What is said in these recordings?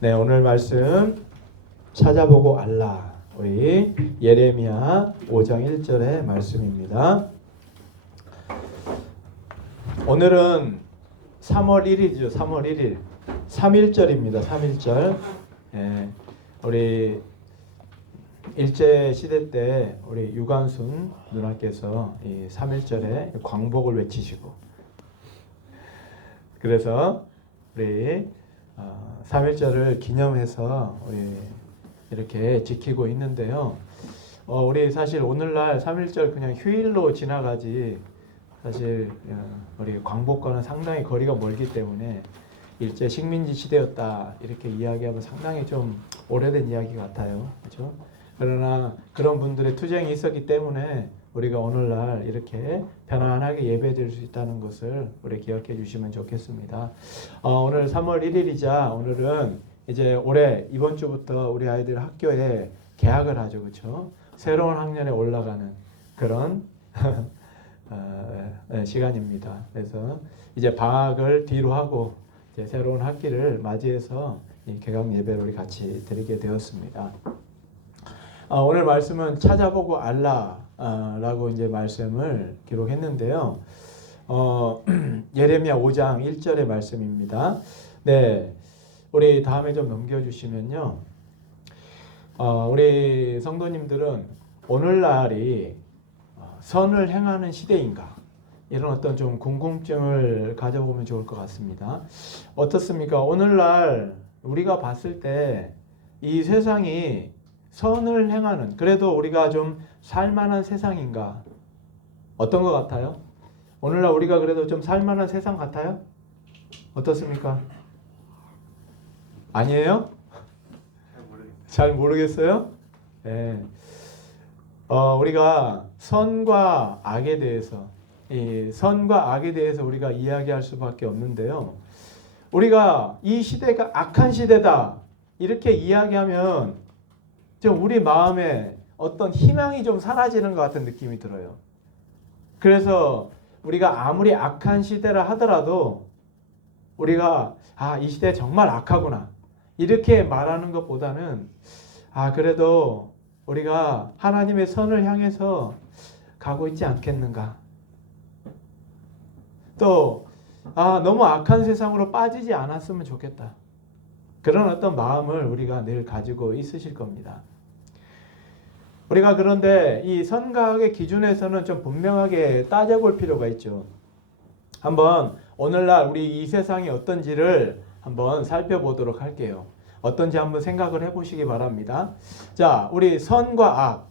네, 오늘 말씀 찾아보고 알라. 우리 예레미야 5장 1절의 말씀입니다. 오늘은 3월 1일이죠. 3월 1일. 3.1절입니다. 3.1절. 예, 우리 일제 시대 때 우리 유관순 누나께서 이 3.1절에 광복을 외치시고, 그래서 우리 3.1절을 기념해서 우리 이렇게 지키고 있는데요. 우리 사실 오늘날 3.1절 그냥 휴일로 지나가지, 사실 우리 광복과는 상당히 거리가 멀기 때문에 일제 식민지 시대였다 이렇게 이야기하면 상당히 좀 오래된 이야기 같아요. 그렇죠? 그러나 그런 분들의 투쟁이 있었기 때문에 우리가 오늘날 이렇게 편안하게 예배드릴 수 있다는 것을 우리 기억해 주시면 좋겠습니다. 오늘 3월 1일이자 오늘은 이제 올해 이번 주부터 우리 아이들 학교에 개학을 하죠. 그렇죠? 새로운 학년에 올라가는 그런 시간입니다. 그래서 이제 방학을 뒤로 하고 이제 새로운 학기를 맞이해서 이 개강 예배를 우리 같이 드리게 되었습니다. 오늘 말씀은 찾아보고 알라라고 이제 말씀을 기록했는데요. 예레미야 5장 1절의 말씀입니다. 네, 우리 다음에 좀 넘겨주시면요. 우리 성도님들은 오늘날이 선을 행하는 시대인가? 이런 어떤 좀 궁금증을 가져보면 좋을 것 같습니다. 어떻습니까? 오늘날 우리가 봤을 때 이 세상이 선을 행하는, 그래도 우리가 좀 살만한 세상인가? 어떤 것 같아요? 오늘날 우리가 그래도 좀 살만한 세상 같아요? 어떻습니까? 아니에요? 잘 모르겠어요? 네. 우리가 선과 악에 대해서, 이 선과 악에 대해서 우리가 이야기할 수밖에 없는데요. 우리가 이 시대가 악한 시대다 이렇게 이야기하면 좀 우리 마음에 어떤 희망이 좀 사라지는 것 같은 느낌이 들어요. 그래서 우리가 아무리 악한 시대라 하더라도 우리가 이 시대 정말 악하구나 이렇게 말하는 것보다는 그래도 우리가 하나님의 선을 향해서 가고 있지 않겠는가. 또 너무 악한 세상으로 빠지지 않았으면 좋겠다. 그런 어떤 마음을 우리가 늘 가지고 있으실 겁니다. 우리가 그런데 이 선과 악의 기준에서는 좀 분명하게 따져볼 필요가 있죠. 한번 오늘날 우리 이 세상이 어떤지를 한번 살펴보도록 할게요. 어떤지 한번 생각을 해보시기 바랍니다. 자, 우리 선과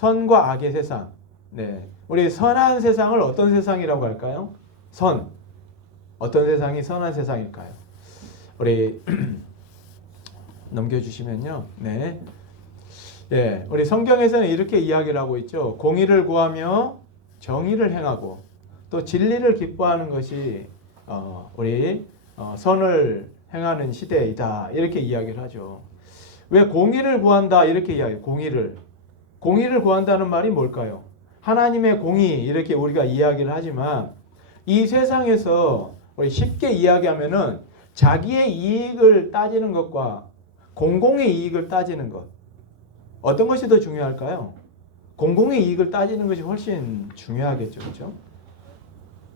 악의 세상. 네, 우리 선한 세상을 어떤 세상이라고 할까요? 선. 어떤 세상이 선한 세상일까요? 우리 넘겨주시면요. 네. 예, 우리 성경에서는 이렇게 이야기를 하고 있죠. 공의를 구하며 정의를 행하고 또 진리를 기뻐하는 것이 우리 선을 행하는 시대이다. 이렇게 이야기를 하죠. 왜 공의를 구한다 이렇게 이야기해요. 공의를 구한다는 말이 뭘까요? 하나님의 공의 이렇게 우리가 이야기를 하지만 이 세상에서 우리 쉽게 이야기하면은 자기의 이익을 따지는 것과 공공의 이익을 따지는 것, 어떤 것이 더 중요할까요? 공공의 이익을 따지는 것이 훨씬 중요하겠죠. 그렇죠?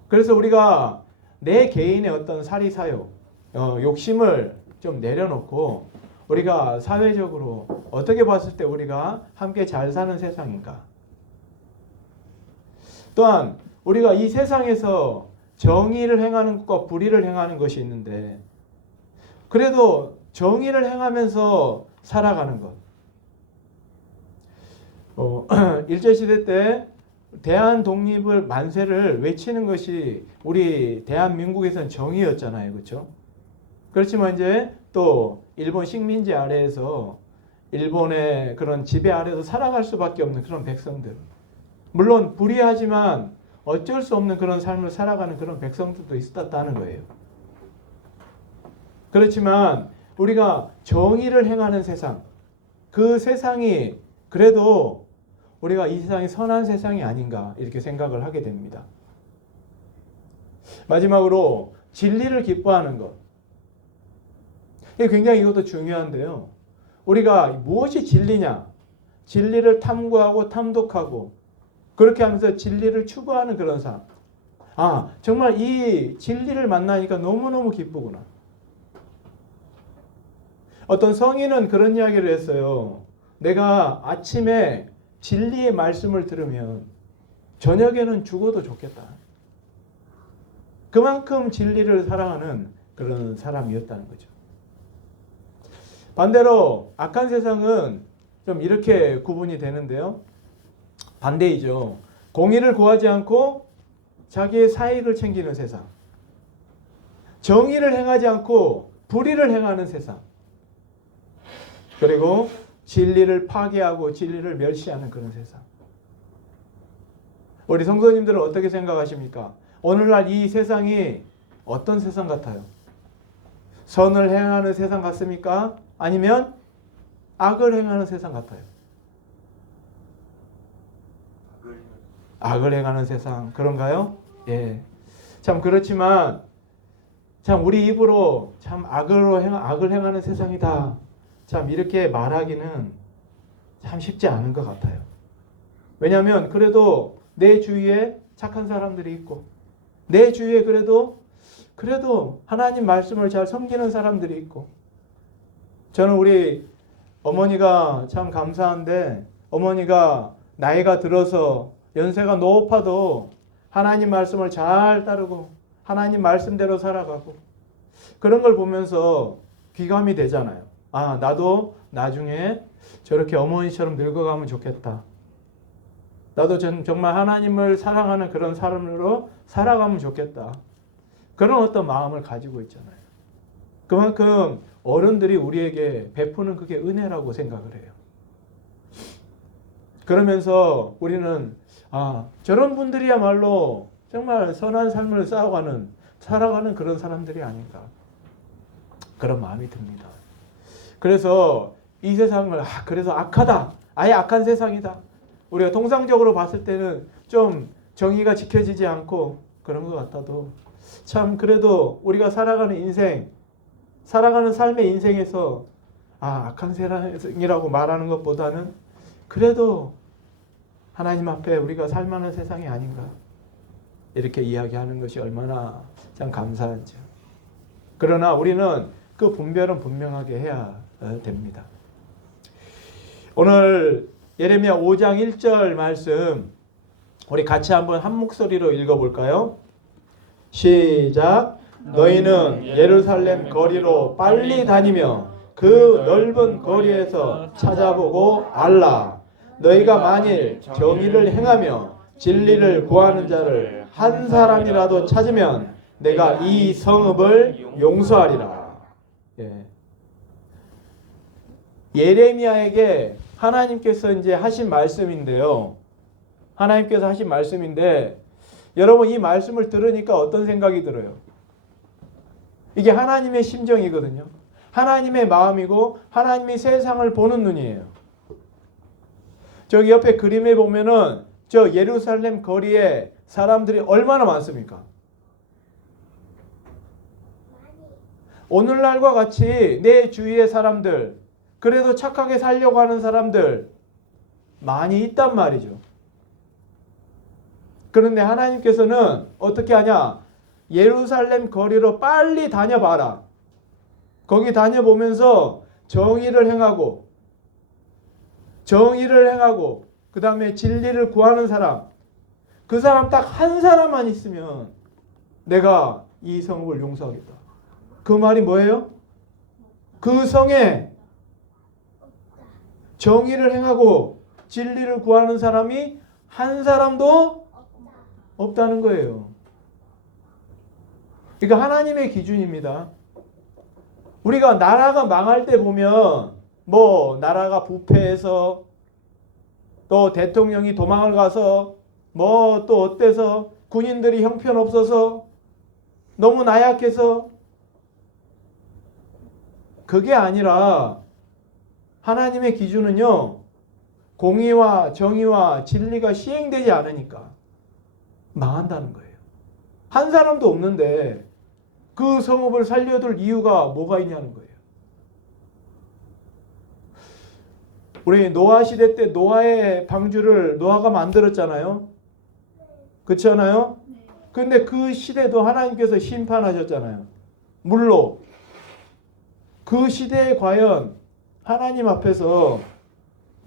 그래서 우리가 내 개인의 어떤 사리사욕, 욕심을 좀 내려놓고 우리가 사회적으로 어떻게 봤을 때 우리가 함께 잘 사는 세상인가? 또한 우리가 이 세상에서 정의를 행하는 것과 불의를 행하는 것이 있는데 그래도 정의를 행하면서 살아가는 것. 일제시대 때 대한 독립을 만세를 외치는 것이 우리 대한민국에서는 정의였잖아요. 그렇죠? 그렇지만 이제 또 일본 식민지 아래에서 일본의 그런 지배 아래에서 살아갈 수밖에 없는 그런 백성들. 물론 불의하지만 어쩔 수 없는 그런 삶을 살아가는 그런 백성들도 있었다는 거예요. 그렇지만 우리가 정의를 행하는 세상, 그 세상이 그래도 우리가 이 세상이 선한 세상이 아닌가 이렇게 생각을 하게 됩니다. 마지막으로 진리를 기뻐하는 것. 이게 굉장히 이것도 중요한데요. 우리가 무엇이 진리냐? 진리를 탐구하고 탐독하고 그렇게 하면서 진리를 추구하는 그런 사람. 아, 정말 이 진리를 만나니까 너무너무 기쁘구나. 어떤 성인은 그런 이야기를 했어요. 내가 아침에 진리의 말씀을 들으면 저녁에는 죽어도 좋겠다. 그만큼 진리를 사랑하는 그런 사람이었다는 거죠. 반대로 악한 세상은 좀 이렇게 구분이 되는데요. 반대이죠. 공의를 구하지 않고 자기의 사익을 챙기는 세상. 정의를 행하지 않고 불의를 행하는 세상. 그리고 진리를 파괴하고 진리를 멸시하는 그런 세상. 우리 성도님들은 어떻게 생각하십니까? 오늘날 이 세상이 어떤 세상 같아요? 선을 행하는 세상 같습니까? 아니면 악을 행하는 세상 같아요? 악을 행하는 세상 그런가요? 예. 참 그렇지만 참 우리 입으로 참 악을 행하는 세상이다. 참 이렇게 말하기는 참 쉽지 않은 것 같아요. 왜냐하면 그래도 내 주위에 착한 사람들이 있고 내 주위에 그래도 하나님 말씀을 잘 섬기는 사람들이 있고 저는 우리 어머니가 참 감사한데 어머니가 나이가 들어서 연세가 높아도 하나님 말씀을 잘 따르고 하나님 말씀대로 살아가고 그런 걸 보면서 귀감이 되잖아요. 아, 나도 나중에 저렇게 어머니처럼 늙어가면 좋겠다. 나도 정말 하나님을 사랑하는 그런 사람으로 살아가면 좋겠다. 그런 어떤 마음을 가지고 있잖아요. 그만큼 어른들이 우리에게 베푸는 그게 은혜라고 생각을 해요. 그러면서 우리는 저런 분들이야말로 정말 선한 삶을 살아가는 그런 사람들이 아닌가. 그런 마음이 듭니다. 그래서 이 세상을 그래서 악하다. 아예 악한 세상이다. 우리가 통상적으로 봤을 때는 좀 정의가 지켜지지 않고 그런 것 같아도 참 그래도 우리가 살아가는 삶의 인생에서 악한 세상이라고 말하는 것보다는 그래도 하나님 앞에 우리가 살만한 세상이 아닌가 이렇게 이야기하는 것이 얼마나 참 감사한지요. 그러나 우리는 그 분별은 분명하게 해야 됩니다. 오늘 예레미야 5장 1절 말씀 우리 같이 한번 한 목소리로 읽어볼까요? 시작. 너희는 예루살렘 거리로 빨리 다니며 그 넓은 거리에서 찾아보고 알라. 너희가 만일 정의를 행하며 진리를 구하는 자를 한 사람이라도 찾으면 내가 이 성읍을 용서하리라. 예레미야에게 하나님께서 이제 하신 말씀인데요. 하나님께서 하신 말씀인데 여러분 이 말씀을 들으니까 어떤 생각이 들어요? 이게 하나님의 심정이거든요. 하나님의 마음이고 하나님이 세상을 보는 눈이에요. 저기 옆에 그림에 보면은 저 예루살렘 거리에 사람들이 얼마나 많습니까? 오늘날과 같이 내 주위의 사람들, 그래도 착하게 살려고 하는 사람들 많이 있단 말이죠. 그런데 하나님께서는 어떻게 하냐? 예루살렘 거리로 빨리 다녀봐라. 거기 다녀보면서 정의를 행하고 그 다음에 진리를 구하는 사람, 그 사람 딱 한 사람만 있으면 내가 이 성읍을 용서하겠다. 그 말이 뭐예요? 그 성에 정의를 행하고 진리를 구하는 사람이 한 사람도 없다는 거예요. 이거 하나님의 기준입니다. 우리가 나라가 망할 때 보면 나라가 부패해서 또 대통령이 도망을 가서 또 어때서 군인들이 형편없어서 너무 나약해서 그게 아니라 하나님의 기준은요. 공의와 정의와 진리가 시행되지 않으니까 망한다는 거예요. 한 사람도 없는데 그 성읍을 살려둘 이유가 뭐가 있냐는 거예요. 우리 노아 시대 때 노아의 방주를 노아가 만들었잖아요. 그렇지 않아요? 근데 그 시대도 하나님께서 심판하셨잖아요. 물로. 그 시대에 과연 하나님 앞에서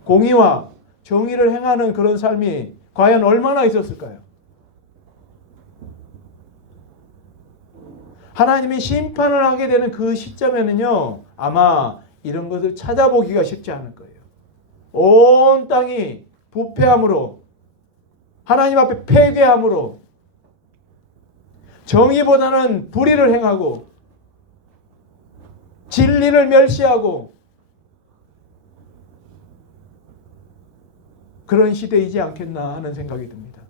공의와 정의를 행하는 그런 삶이 과연 얼마나 있었을까요? 하나님이 심판을 하게 되는 그 시점에는요, 아마 이런 것을 찾아보기가 쉽지 않을 거예요. 온 땅이 부패함으로, 하나님 앞에 패괴함으로, 정의보다는 불의를 행하고, 진리를 멸시하고, 그런 시대이지 않겠나 하는 생각이 듭니다.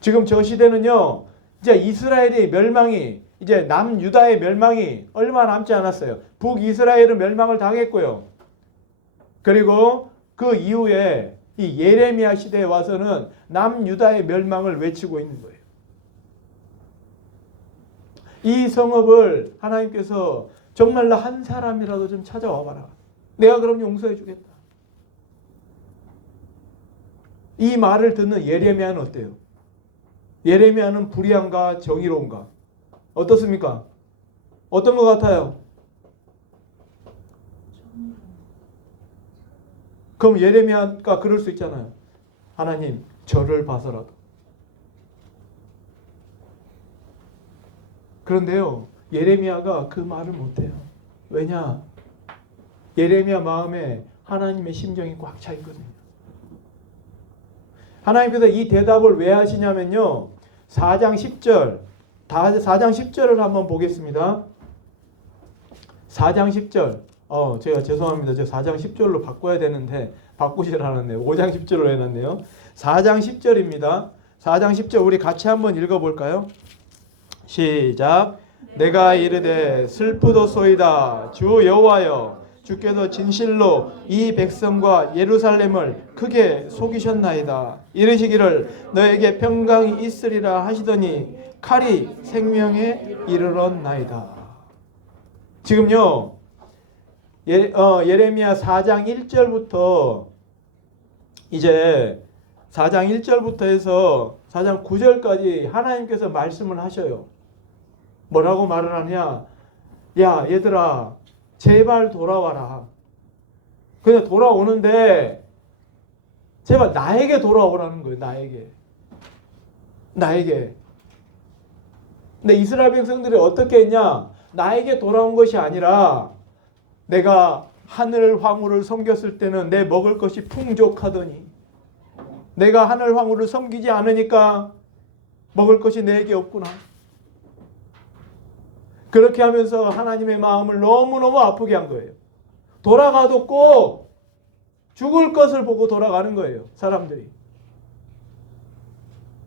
지금 저 시대는요, 이제 이스라엘의 멸망이, 이제 남유다의 멸망이 얼마 남지 않았어요. 북이스라엘은 멸망을 당했고요. 그리고 그 이후에 이 예레미야 시대에 와서는 남유다의 멸망을 외치고 있는 거예요. 이 성읍을 하나님께서 정말로 한 사람이라도 좀 찾아와 봐라. 내가 그럼 용서해 주겠다. 이 말을 듣는 예레미야는 어때요? 예레미야는 불의한가 정의로운가? 어떻습니까? 어떤 것 같아요? 그럼 예레미야가 그럴 수 있잖아요. 하나님, 저를 봐서라도. 그런데요, 예레미야가 그 말을 못해요. 왜냐? 예레미야 마음에 하나님의 심정이 꽉 차 있거든요. 하나님께서 이 대답을 왜 하시냐면요, 4장 10절, 4장 10절을 한번 보겠습니다. 4장 10절. 제가 죄송합니다. 제가 4장 10절로 바꿔야 되는데 바꾸시라는데요. 5장 10절로 해놨네요. 4장 10절입니다. 4장 10절 우리 같이 한번 읽어볼까요? 시작. 내가 이르되 슬프도소이다 주 여호와여, 주께서 진실로 이 백성과 예루살렘을 크게 속이셨나이다. 이르시기를 너에게 평강이 있으리라 하시더니 칼이 생명에 이르렀나이다. 지금요, 예레미야 4장 1절부터 이제 4장 1절부터 해서 4장 9절까지 하나님께서 말씀을 하셔요. 뭐라고 말을 하냐? 야, 얘들아, 제발 돌아와라. 그냥 돌아오는데 제발 나에게 돌아오라는 거예요. 나에게. 근데 이스라엘 백성들이 어떻게 했냐? 나에게 돌아온 것이 아니라 내가 하늘 황후를 섬겼을 때는 내 먹을 것이 풍족하더니 내가 하늘 황후를 섬기지 않으니까 먹을 것이 내게 없구나. 그렇게 하면서 하나님의 마음을 너무너무 아프게 한 거예요. 돌아가도 꼭 죽을 것을 보고 돌아가는 거예요. 사람들이.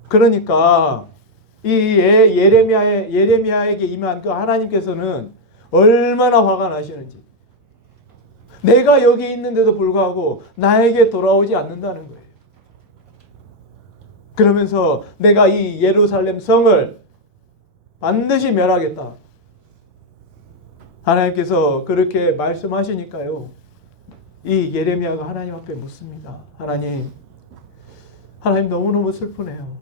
그러니까 이 예레미야에게 임한 그 하나님께서는 얼마나 화가 나시는지. 내가 여기 있는데도 불구하고 나에게 돌아오지 않는다는 거예요. 그러면서 내가 이 예루살렘 성을 반드시 멸하겠다. 하나님께서 그렇게 말씀하시니까요, 이 예레미야가 하나님 앞에 묻습니다. 하나님 너무너무 슬프네요.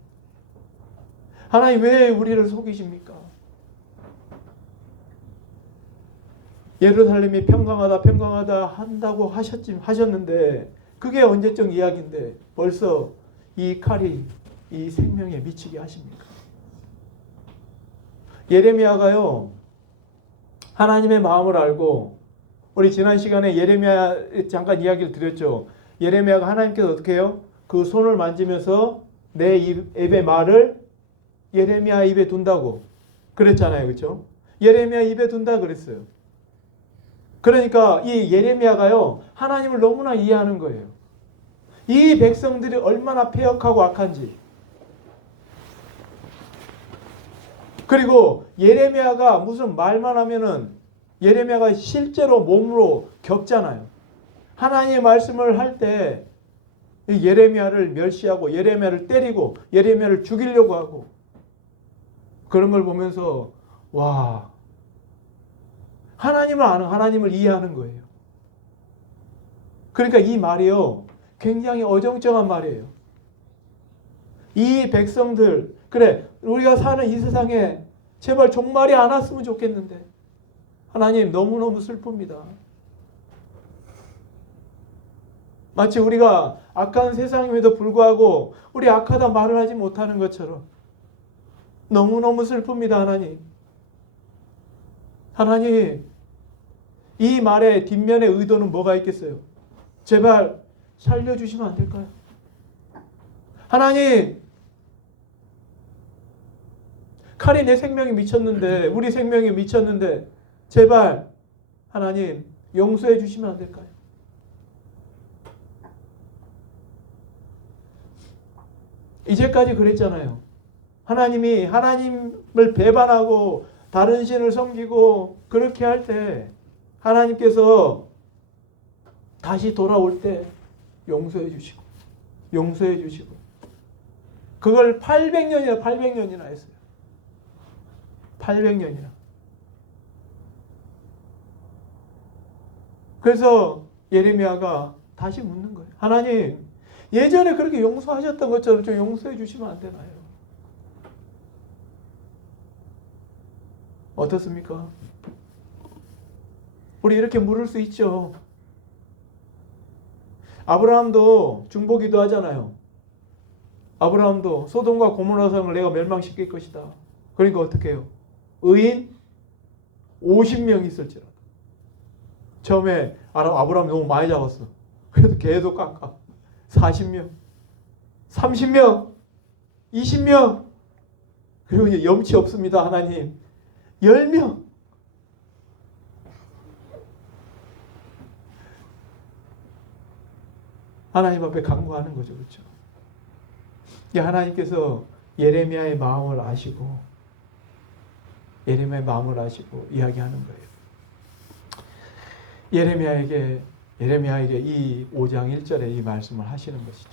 하나님 왜 우리를 속이십니까? 예루살렘이 평강하다 한다고 하셨는데 그게 언제적 이야기인데 벌써 이 칼이 이 생명에 미치게 하십니까? 예레미야가요, 하나님의 마음을 알고, 우리 지난 시간에 예레미야 잠깐 이야기를 드렸죠. 예레미야가 하나님께서 어떻게 해요? 그 손을 만지면서 내 입의 말을 예레미야 입에 둔다고 그랬잖아요. 그렇죠? 예레미야 입에 둔다 그랬어요. 그러니까 이 예레미야가요, 하나님을 너무나 이해하는 거예요. 이 백성들이 얼마나 패역하고 악한지. 그리고 예레미야가 무슨 말만 하면은 예레미야가 실제로 몸으로 겪잖아요. 하나님의 말씀을 할 때 예레미야를 멸시하고 예레미야를 때리고 예레미야를 죽이려고 하고, 그런 걸 보면서 와, 하나님을 아는, 하나님을 이해하는 거예요. 그러니까 이 말이요, 굉장히 어정쩡한 말이에요. 이 백성들, 그래, 우리가 사는 이 세상에 제발 종말이 안 왔으면 좋겠는데 하나님 너무너무 슬픕니다. 마치 우리가 악한 세상임에도 불구하고 우리 악하다 말을 하지 못하는 것처럼 너무너무 슬픕니다. 하나님. 하나님, 이 말의 뒷면의 의도는 뭐가 있겠어요? 제발 살려주시면 안 될까요? 하나님, 칼이 내 생명에 미쳤는데, 우리 생명에 미쳤는데 제발 하나님 용서해 주시면 안 될까요? 이제까지 그랬잖아요. 하나님이 하나님을 배반하고 다른 신을 섬기고 그렇게 할 때 하나님께서 다시 돌아올 때 용서해 주시고 용서해 주시고 그걸 800년이나 했어요. 800년이나. 그래서 예레미야가 다시 묻는 거예요. 하나님, 예전에 그렇게 용서하셨던 것처럼 좀 용서해 주시면 안 되나요? 어떻습니까? 우리 이렇게 물을 수 있죠. 아브라함도 중보기도 하잖아요. 아브라함도 소돔과 고모라 성을 내가 멸망시킬 것이다. 그러니까 어떻게 해요? 의인 50명 있을지라도. 처음에 아브라함 너무 많이 잡았어. 그래서 계속 깎아. 40명, 30명, 20명. 그리고 이제 염치 없습니다. 하나님. 10명. 하나님 앞에 간구하는 거죠. 그렇죠? 하나님께서 예레미야의 마음을 아시고 이야기하는 거예요. 예레미야에게 이 5장 1절에 이 말씀을 하시는 것이죠.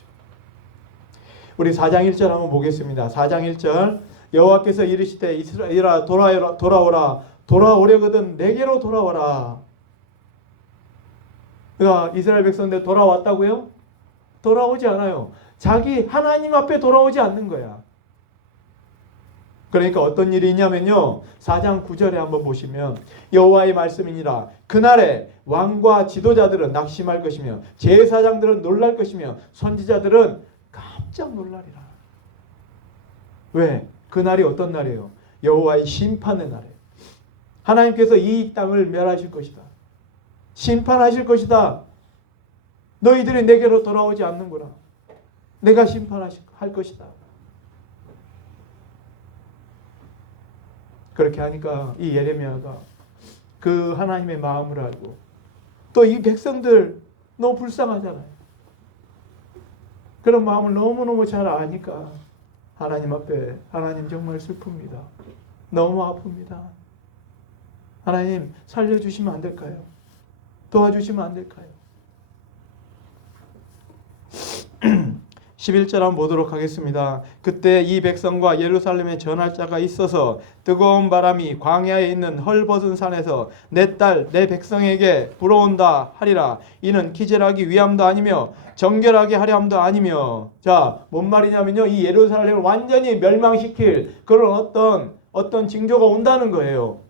우리 4장 1절 한번 보겠습니다. 4장 1절 여호와께서 이르시되 이스라엘아 돌아오라 돌아오려거든 내게로 돌아와라. 그러니까 이스라엘 백성들 돌아왔다고요? 돌아오지 않아요. 자기 하나님 앞에 돌아오지 않는 거야. 그러니까 어떤 일이 있냐면요. 4장 9절에 한번 보시면 여호와의 말씀이니라. 그날에 왕과 지도자들은 낙심할 것이며 제사장들은 놀랄 것이며 선지자들은 깜짝 놀라리라. 왜? 그날이 어떤 날이에요? 여호와의 심판의 날이에요. 하나님께서 이 땅을 멸하실 것이다. 심판하실 것이다. 너희들이 내게로 돌아오지 않는구나. 내가 심판할 것이다. 그렇게 하니까 이 예레미야가 그 하나님의 마음을 알고 또 이 백성들 너무 불쌍하잖아요. 그런 마음을 너무너무 잘 아니까 하나님 앞에 하나님 정말 슬픕니다. 너무 아픕니다. 하나님 살려주시면 안 될까요? 도와주시면 안 될까요? 11절 한번 보도록 하겠습니다. 그때 이 백성과 예루살렘에 전할 자가 있어서 뜨거운 바람이 광야에 있는 헐벗은 산에서 내 딸 내 백성에게 불어온다 하리라. 이는 기절하기 위함도 아니며 정결하게 하려 함도 아니며. 자, 뭔 말이냐면요. 이 예루살렘을 완전히 멸망시킬 그런 어떤 징조가 온다는 거예요.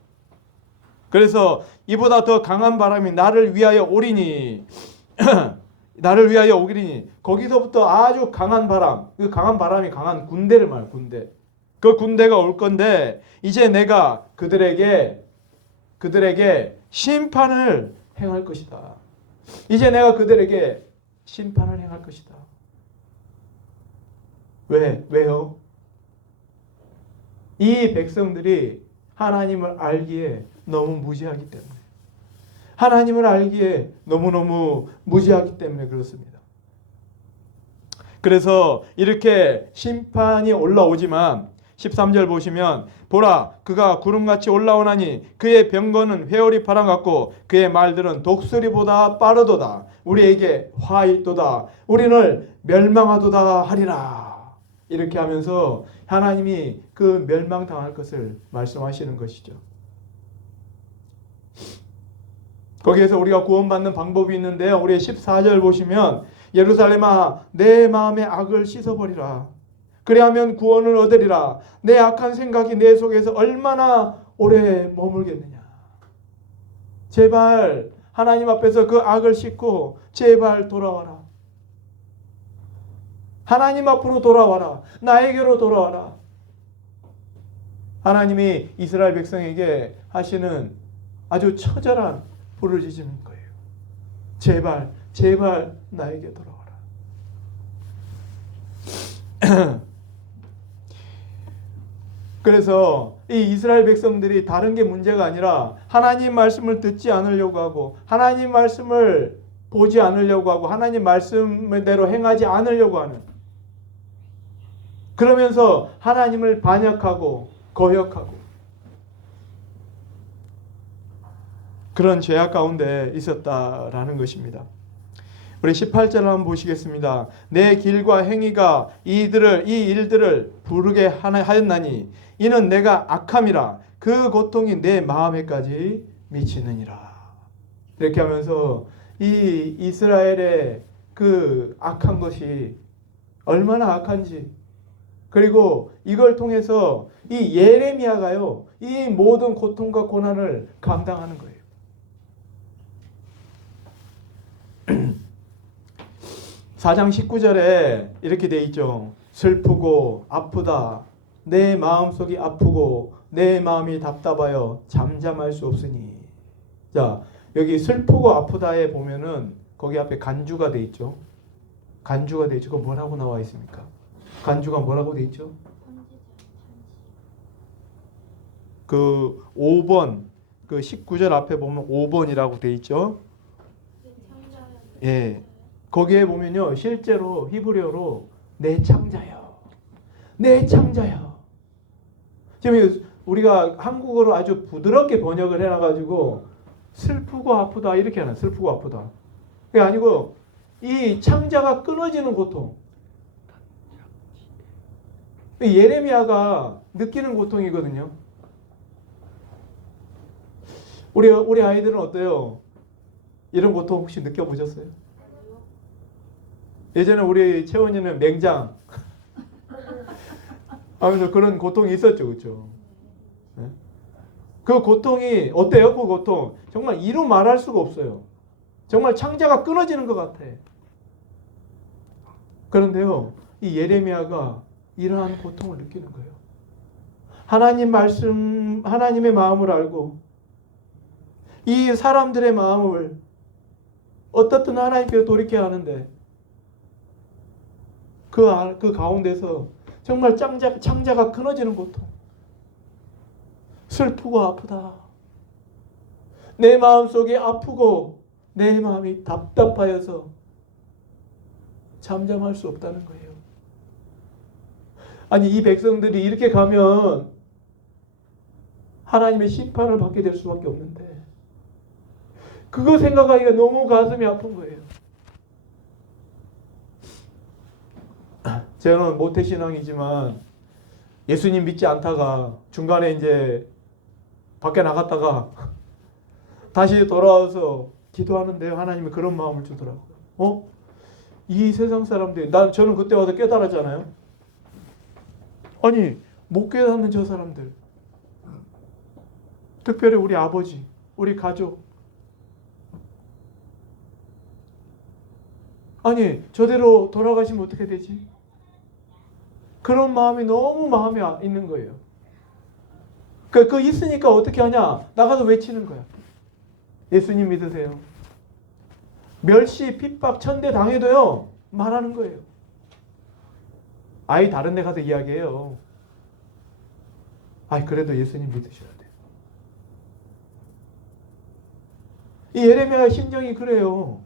그래서 이보다 더 강한 바람이 나를 위하여 오리니 나를 위하여 오기리니. 거기서부터 아주 강한 바람, 그 강한 바람이 강한 군대를 말해요. 군대. 그 군대가 올 건데 이제 내가 그들에게 심판을 행할 것이다. 이제 내가 그들에게 심판을 행할 것이다. 왜요? 이 백성들이 하나님을 알기에 너무 무지하기 때문에. 하나님을 알기에 너무너무 무지하기 때문에 그렇습니다. 그래서 이렇게 심판이 올라오지만 13절 보시면 보라 그가 구름같이 올라오나니 그의 병거는 회오리 바람 같고 그의 말들은 독수리보다 빠르도다. 우리에게 화 있도다. 우리를 멸망하도다 하리라. 이렇게 하면서 하나님이 그 멸망당할 것을 말씀하시는 것이죠. 거기에서 우리가 구원받는 방법이 있는데요. 우리 14절 보시면 예루살렘아 내 마음의 악을 씻어버리라. 그리하면 구원을 얻으리라. 내 악한 생각이 내 속에서 얼마나 오래 머물겠느냐. 제발 하나님 앞에서 그 악을 씻고 제발 돌아와라. 하나님 앞으로 돌아와라. 나에게로 돌아와라. 하나님이 이스라엘 백성에게 하시는 아주 처절한 부르짖는 거예요. 제발, 제발 나에게 돌아와라. 그래서 이 이스라엘 백성들이 다른 게 문제가 아니라 하나님 말씀을 듣지 않으려고 하고 하나님 말씀을 보지 않으려고 하고 하나님 말씀대로 행하지 않으려고 하는, 그러면서 하나님을 반역하고 거역하고 그런 죄악 가운데 있었다라는 것입니다. 우리 18절 한번 보시겠습니다. 내 길과 행위가 이 일들을 부르게 하였나니 이는 내가 악함이라 그 고통이 내 마음에까지 미치느니라. 이렇게 하면서 이 이스라엘의 그 악한 것이 얼마나 악한지, 그리고 이걸 통해서 이 예레미야가요 이 모든 고통과 고난을 감당하는 거예요. 4장 19절에 이렇게 돼 있죠. 슬프고 아프다. 내 마음속이 아프고 내 마음이 답답하여 잠잠할 수 없으니. 자, 여기 슬프고 아프다에 보면은 거기 앞에 간주가 돼 있죠. 간주가 돼 있죠. 그거 뭐라고 나와 있습니까? 간주가 뭐라고 돼 있죠? 그 5번, 그 19절 앞에 보면 5번이라고 돼 있죠. 예. 거기에 보면요, 실제로 히브리어로 내 창자여, 내 창자여. 지금 우리가 한국어로 아주 부드럽게 번역을 해놔가지고 슬프고 아프다 이렇게 하나, 슬프고 아프다. 그게 아니고 이 창자가 끊어지는 고통. 예레미야가 느끼는 고통이거든요. 우리 아이들은 어때요? 이런 고통 혹시 느껴보셨어요? 예전에 우리 채원이는 맹장 하면서 그런 고통이 있었죠, 그렇죠? 네? 그 고통이 어때요? 그 고통 정말 이루 말할 수가 없어요. 정말 창자가 끊어지는 것 같아. 그런데요, 이 예레미야가 이러한 고통을 느끼는 거예요. 하나님 말씀, 하나님의 마음을 알고 이 사람들의 마음을 어떻든 하나님께 돌이켜야 하는데 그 가운데서 정말 창자가 끊어지는 고통, 슬프고 아프다. 내 마음속이 아프고 내 마음이 답답하여서 잠잠할 수 없다는 거예요. 아니, 이 백성들이 이렇게 가면 하나님의 심판을 받게 될 수밖에 없는데 그거 생각하기가 너무 가슴이 아픈 거예요. 저는 모태신앙이지만 예수님 믿지 않다가 중간에 이제 밖에 나갔다가 다시 돌아와서 기도하는데요, 하나님이 그런 마음을 주더라고요. 이 세상 사람들이, 저는 그때 와서 깨달았잖아요. 아니, 못 깨닫는 저 사람들, 특별히 우리 아버지, 우리 가족, 아니 저대로 돌아가시면 어떻게 되지? 그런 마음이 너무 마음에 있는 거예요. 그 있으니까 어떻게 하냐? 나가서 외치는 거야. 예수님 믿으세요. 멸시, 핍박, 천대 당해도요 말하는 거예요. 아이 다른 데 가서 이야기해요. 그래도 예수님 믿으셔야 돼요. 이 예레미야 심정이 그래요.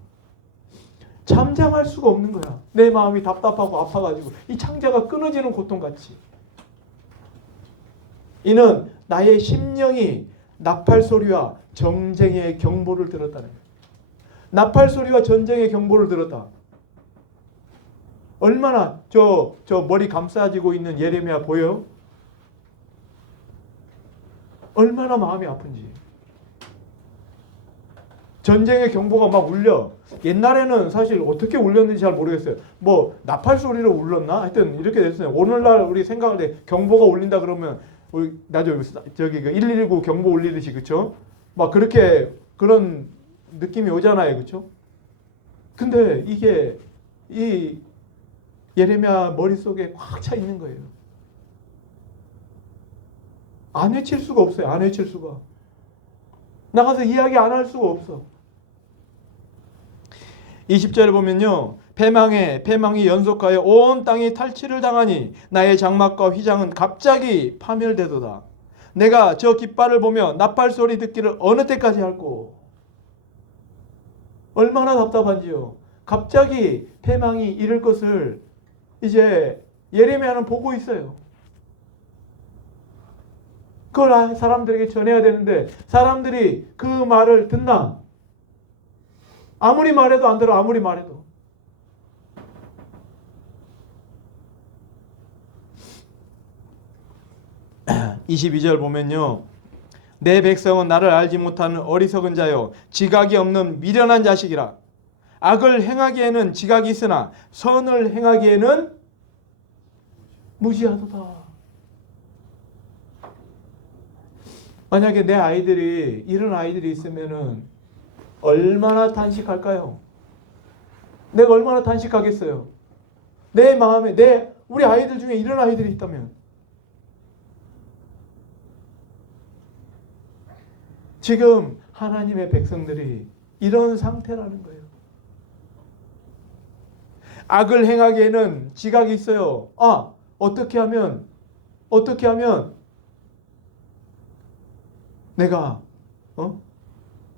잠잠할 수가 없는 거야. 내 마음이 답답하고 아파가지고 이 창자가 끊어지는 고통같이. 이는 나의 심령이 나팔소리와 전쟁의 경보를 들었다는 거예요. 나팔소리와 전쟁의 경보를 들었다. 얼마나 저 머리 감싸지고 있는 예레미야 보여요? 얼마나 마음이 아픈지. 전쟁의 경보가 막 울려. 옛날에는 사실 어떻게 울렸는지 잘 모르겠어요. 뭐 나팔 소리로 울렸나? 하여튼 이렇게 됐어요. 오늘날 우리 생각할 때 경보가 울린다 그러면 우리 나중에 저기 그 119 경보 울리듯이 그쵸? 막 그렇게 그런 느낌이 오잖아요, 그쵸? 근데 이게 이 예레미야 머릿속에 꽉 차 있는 거예요. 안 외칠 수가 없어요. 안 외칠 수가. 나가서 이야기 안 할 수가 없어. 20절에 보면요. 패망이 연속하여 온 땅이 탈취를 당하니 나의 장막과 휘장은 갑자기 파멸되도다. 내가 저 깃발을 보며 나팔 소리 듣기를 어느 때까지 할꼬. 얼마나 답답한지요. 갑자기 패망이 이를 것을 이제 예레미야는 보고 있어요. 그걸 사람들에게 전해야 되는데 사람들이 그 말을 듣나? 아무리 말해도 안 들어. 아무리 말해도. (22절) 보면요. 내 백성은 나를 알지 못하는 어리석은 자요 지각이 없는 미련한 자식이라. 악을 행하기에는 지각이 있으나 선을 행하기에는 무지하도다. 만약에 내 아이들이 이런 아이들이 있으면은 얼마나 탄식할까요? 내가 얼마나 탄식하겠어요? 내 마음에 우리 아이들 중에 이런 아이들이 있다면 지금 하나님의 백성들이 이런 상태라는 거예요. 악을 행하기에는 지각이 있어요. 어떻게 하면 내가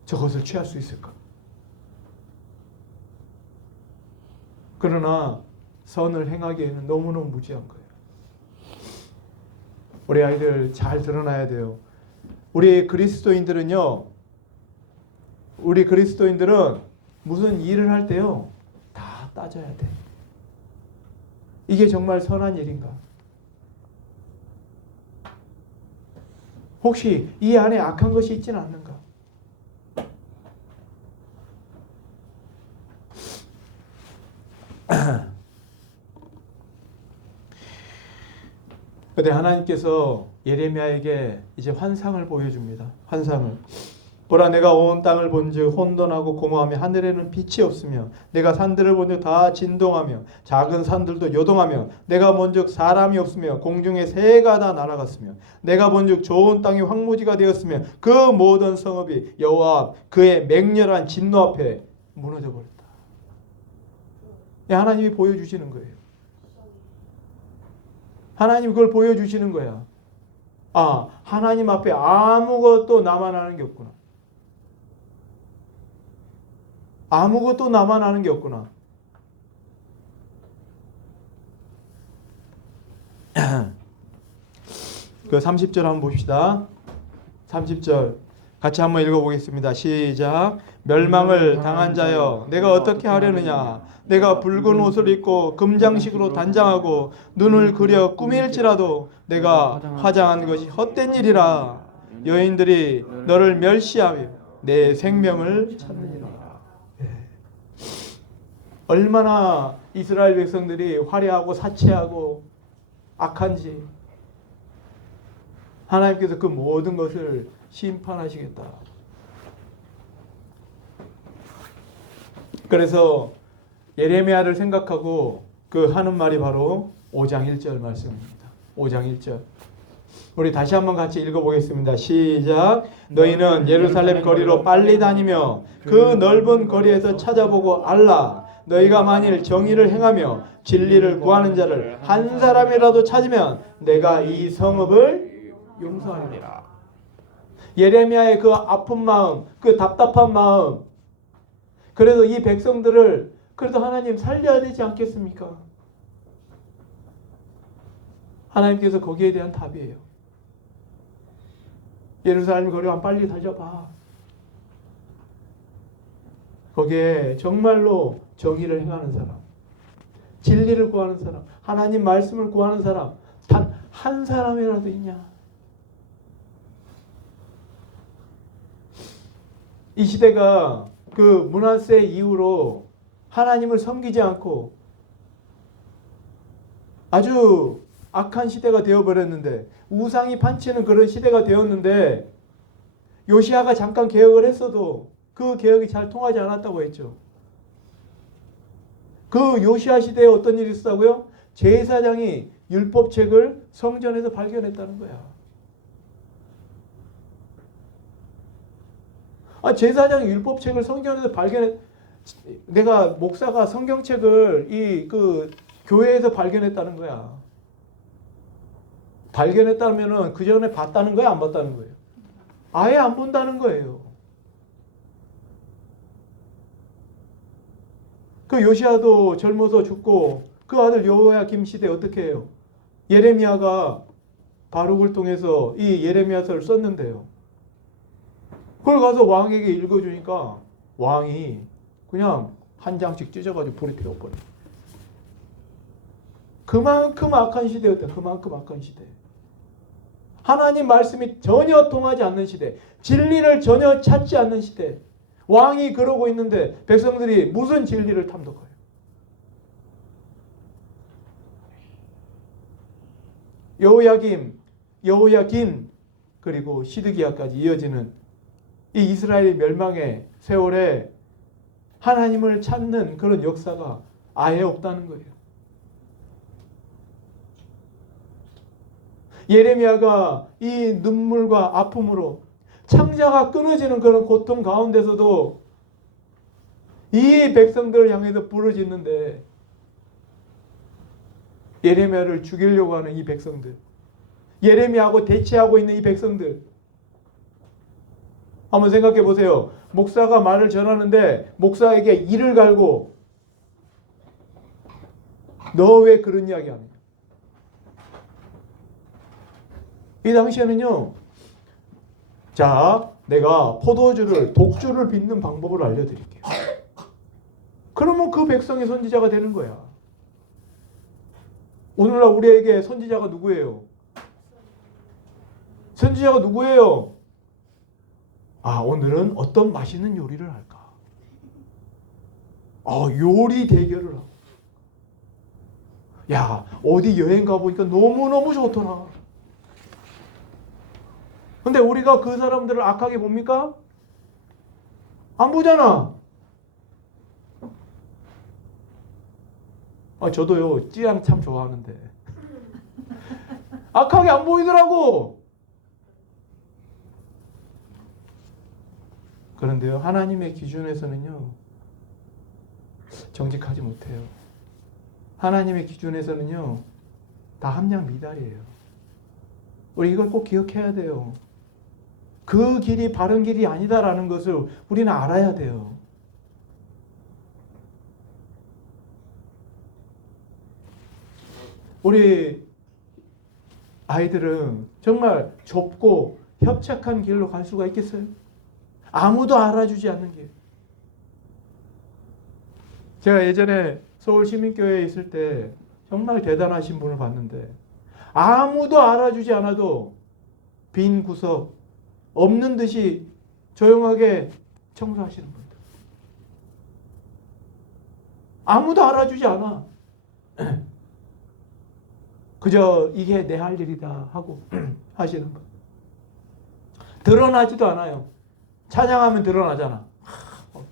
저것을 취할 수 있을까? 그러나 선을 행하기에는 너무너무 무지한 거예요. 우리 아이들 잘 드러나야 돼요. 우리 그리스도인들은 무슨 일을 할 때요 다 따져야 돼. 이게 정말 선한 일인가? 혹시 이 안에 악한 것이 있지는 않는가? 그런데 하나님께서 예레미야에게 이제 환상을 보여줍니다. 환상을. 보라, 내가 온 땅을 본즉 혼돈하고 공허하며 하늘에는 빛이 없으며 내가 산들을 본즉 다 진동하며 작은 산들도 요동하며 내가 본즉 사람이 없으며 공중의 새가 다 날아갔으며 내가 본즉 좋은 땅이 황무지가 되었으며 그 모든 성읍이 여호와 앞 그의 맹렬한 진노 앞에 무너져 버렸다. 하나님이 보여주시는 거예요. 하나님 그걸 보여주시는 거야. 하나님 앞에 아무것도 나만 하는 게 없구나. 아무것도 나만 하는 게 없구나. 그 30절 한번 봅시다. 30절 같이 한번 읽어보겠습니다. 시작. 멸망을 당한 자여 내가 어떻게 하려느냐. 내가 붉은 옷을 입고 금장식으로 단장하고 눈을 그려 꾸밀지라도 내가 화장한 것이 헛된 일이라. 여인들이 너를 멸시하며 내 생명을 찾느니라. 얼마나 이스라엘 백성들이 화려하고 사치하고 악한지 하나님께서 그 모든 것을 심판하시겠다. 그래서 예레미야를 생각하고 그 하는 말이 바로 5장 1절 말씀입니다. 5장 1절. 우리 다시 한번 같이 읽어보겠습니다. 시작. 너희는 예루살렘 거리로 빨리 다니며 그 넓은 거리에서 찾아보고 알라. 너희가 만일 정의를 행하며 진리를 구하는 자를 한 사람이라도 찾으면 내가 이 성읍을 용서하리라. 예레미야의 그 아픈 마음, 그 답답한 마음, 그래도 이 백성들을 그래도 하나님 살려야 되지 않겠습니까? 하나님께서 거기에 대한 답이에요. 예루살렘 거리만 빨리 달려봐. 거기에 정말로 정의를 행하는 사람, 진리를 구하는 사람, 하나님 말씀을 구하는 사람 단 한 사람이라도 있냐? 이 시대가 그 므낫세 이후로 하나님을 섬기지 않고 아주 악한 시대가 되어버렸는데, 우상이 판치는 그런 시대가 되었는데, 요시아가 잠깐 개혁을 했어도 그 개혁이 잘 통하지 않았다고 했죠. 그 요시아 시대에 어떤 일이 있었다고요? 제사장이 율법책을 성전에서 발견했다는 거야. 제사장이 율법책을 성전에서 내가 목사가 성경책을 그 교회에서 발견했다는 거야. 발견했다면은 그 전에 봤다는 거야, 안 봤다는 거예요? 아예 안 본다는 거예요. 그 요시아도 젊어서 죽고 그 아들 여호야김 시대 어떻게 해요? 예레미야가 바룩을 통해서 이 예레미야서를 썼는데요. 그걸 가서 왕에게 읽어주니까 왕이 그냥 한 장씩 찢어가지고 불에 태워버려. 그만큼 악한 시대였다. 그만큼 악한 시대. 하나님 말씀이 전혀 통하지 않는 시대. 진리를 전혀 찾지 않는 시대. 왕이 그러고 있는데 백성들이 무슨 진리를 탐독해요? 여호야긴 그리고 시드기야까지 이어지는 이 이스라엘 멸망의 세월에 하나님을 찾는 그런 역사가 아예 없다는 거예요. 예레미야가 이 눈물과 아픔으로 창자가 끊어지는 그런 고통 가운데서도 이 백성들을 향해서 부르짖는데, 예레미야를 죽이려고 하는 이 백성들, 예레미야하고 대치하고 있는 이 백성들, 한번 생각해 보세요. 목사가 말을 전하는데 목사에게 이를 갈고 너 왜 그런 이야기 하느냐. 이 당시에는요, 자, 내가 독주를 빚는 방법을 알려드릴게요. 그러면 그 백성의 선지자가 되는 거야. 오늘날 우리에게 선지자가 누구예요? 선지자가 누구예요? 오늘은 어떤 맛있는 요리를 할까? 요리 대결을 하고. 야, 어디 여행 가보니까 너무너무 좋더라. 근데 우리가 그 사람들을 악하게 봅니까? 안 보잖아. 저도요, 찌양 참 좋아하는데. 악하게 안 보이더라고. 그런데요, 하나님의 기준에서는요, 정직하지 못해요. 하나님의 기준에서는요, 다 함량 미달이에요. 우리 이걸 꼭 기억해야 돼요. 그 길이 바른 길이 아니다라는 것을 우리는 알아야 돼요. 우리 아이들은 정말 좁고 협착한 길로 갈 수가 있겠어요? 아무도 알아주지 않는 길. 제가 예전에 서울시민교회에 있을 때 정말 대단하신 분을 봤는데, 아무도 알아주지 않아도 빈 구석 없는 듯이 조용하게 청소하시는 분들. 아무도 알아주지 않아. 그저 이게 내 할 일이다 하고 하시는 분. 드러나지도 않아요. 찬양하면 드러나잖아.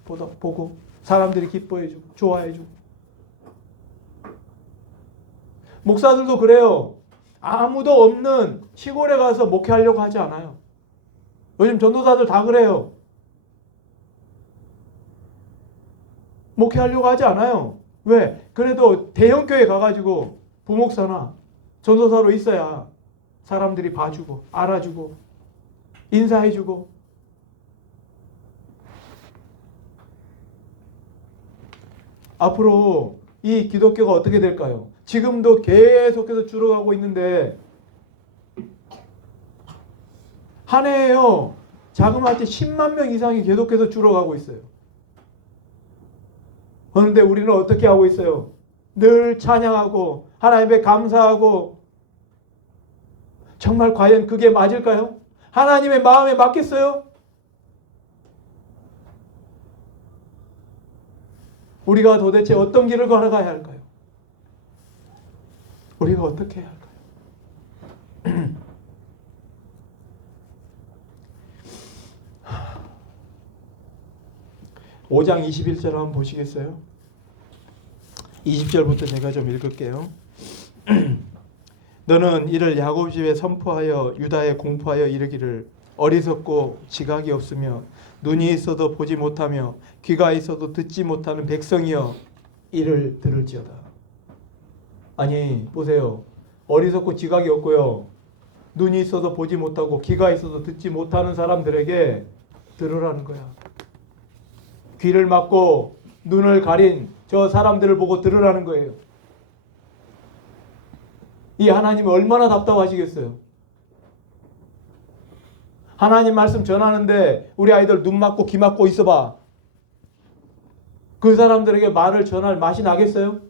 보고 사람들이 기뻐해주고 좋아해주고. 목사들도 그래요. 아무도 없는 시골에 가서 목회하려고 하지 않아요. 요즘 전도사들 다 그래요. 목회하려고 하지 않아요. 왜? 그래도 대형교회 가가지고 부목사나 전도사로 있어야 사람들이 봐주고 알아주고 인사해주고. 앞으로 이 기독교가 어떻게 될까요? 지금도 계속해서 줄어가고 있는데, 한 해에요, 자그마치 10만 명 이상이 계속해서 줄어가고 있어요. 그런데 우리는 어떻게 하고 있어요? 늘 찬양하고 하나님께 감사하고. 정말 과연 그게 맞을까요? 하나님의 마음에 맞겠어요? 우리가 도대체 어떤 길을 걸어가야 할까요? 우리가 어떻게 해야 할까요? 5장 21절 한번 보시겠어요? 20절부터 제가 좀 읽을게요. 너는 이를 야곱 집에 선포하여 유다에 공포하여 이르기를 어리석고 지각이 없으며 눈이 있어도 보지 못하며 귀가 있어도 듣지 못하는 백성이여 이를 들을지어다. 아니 보세요. 어리석고 지각이 없고요. 눈이 있어도 보지 못하고 귀가 있어도 듣지 못하는 사람들에게 들으라는 거야. 귀를 막고 눈을 가린 저 사람들을 보고 들으라는 거예요. 이 하나님이 얼마나 답답하시겠어요. 하나님 말씀 전하는데 우리 아이들 눈 막고 귀 막고 있어봐. 그 사람들에게 말을 전할 맛이 나겠어요?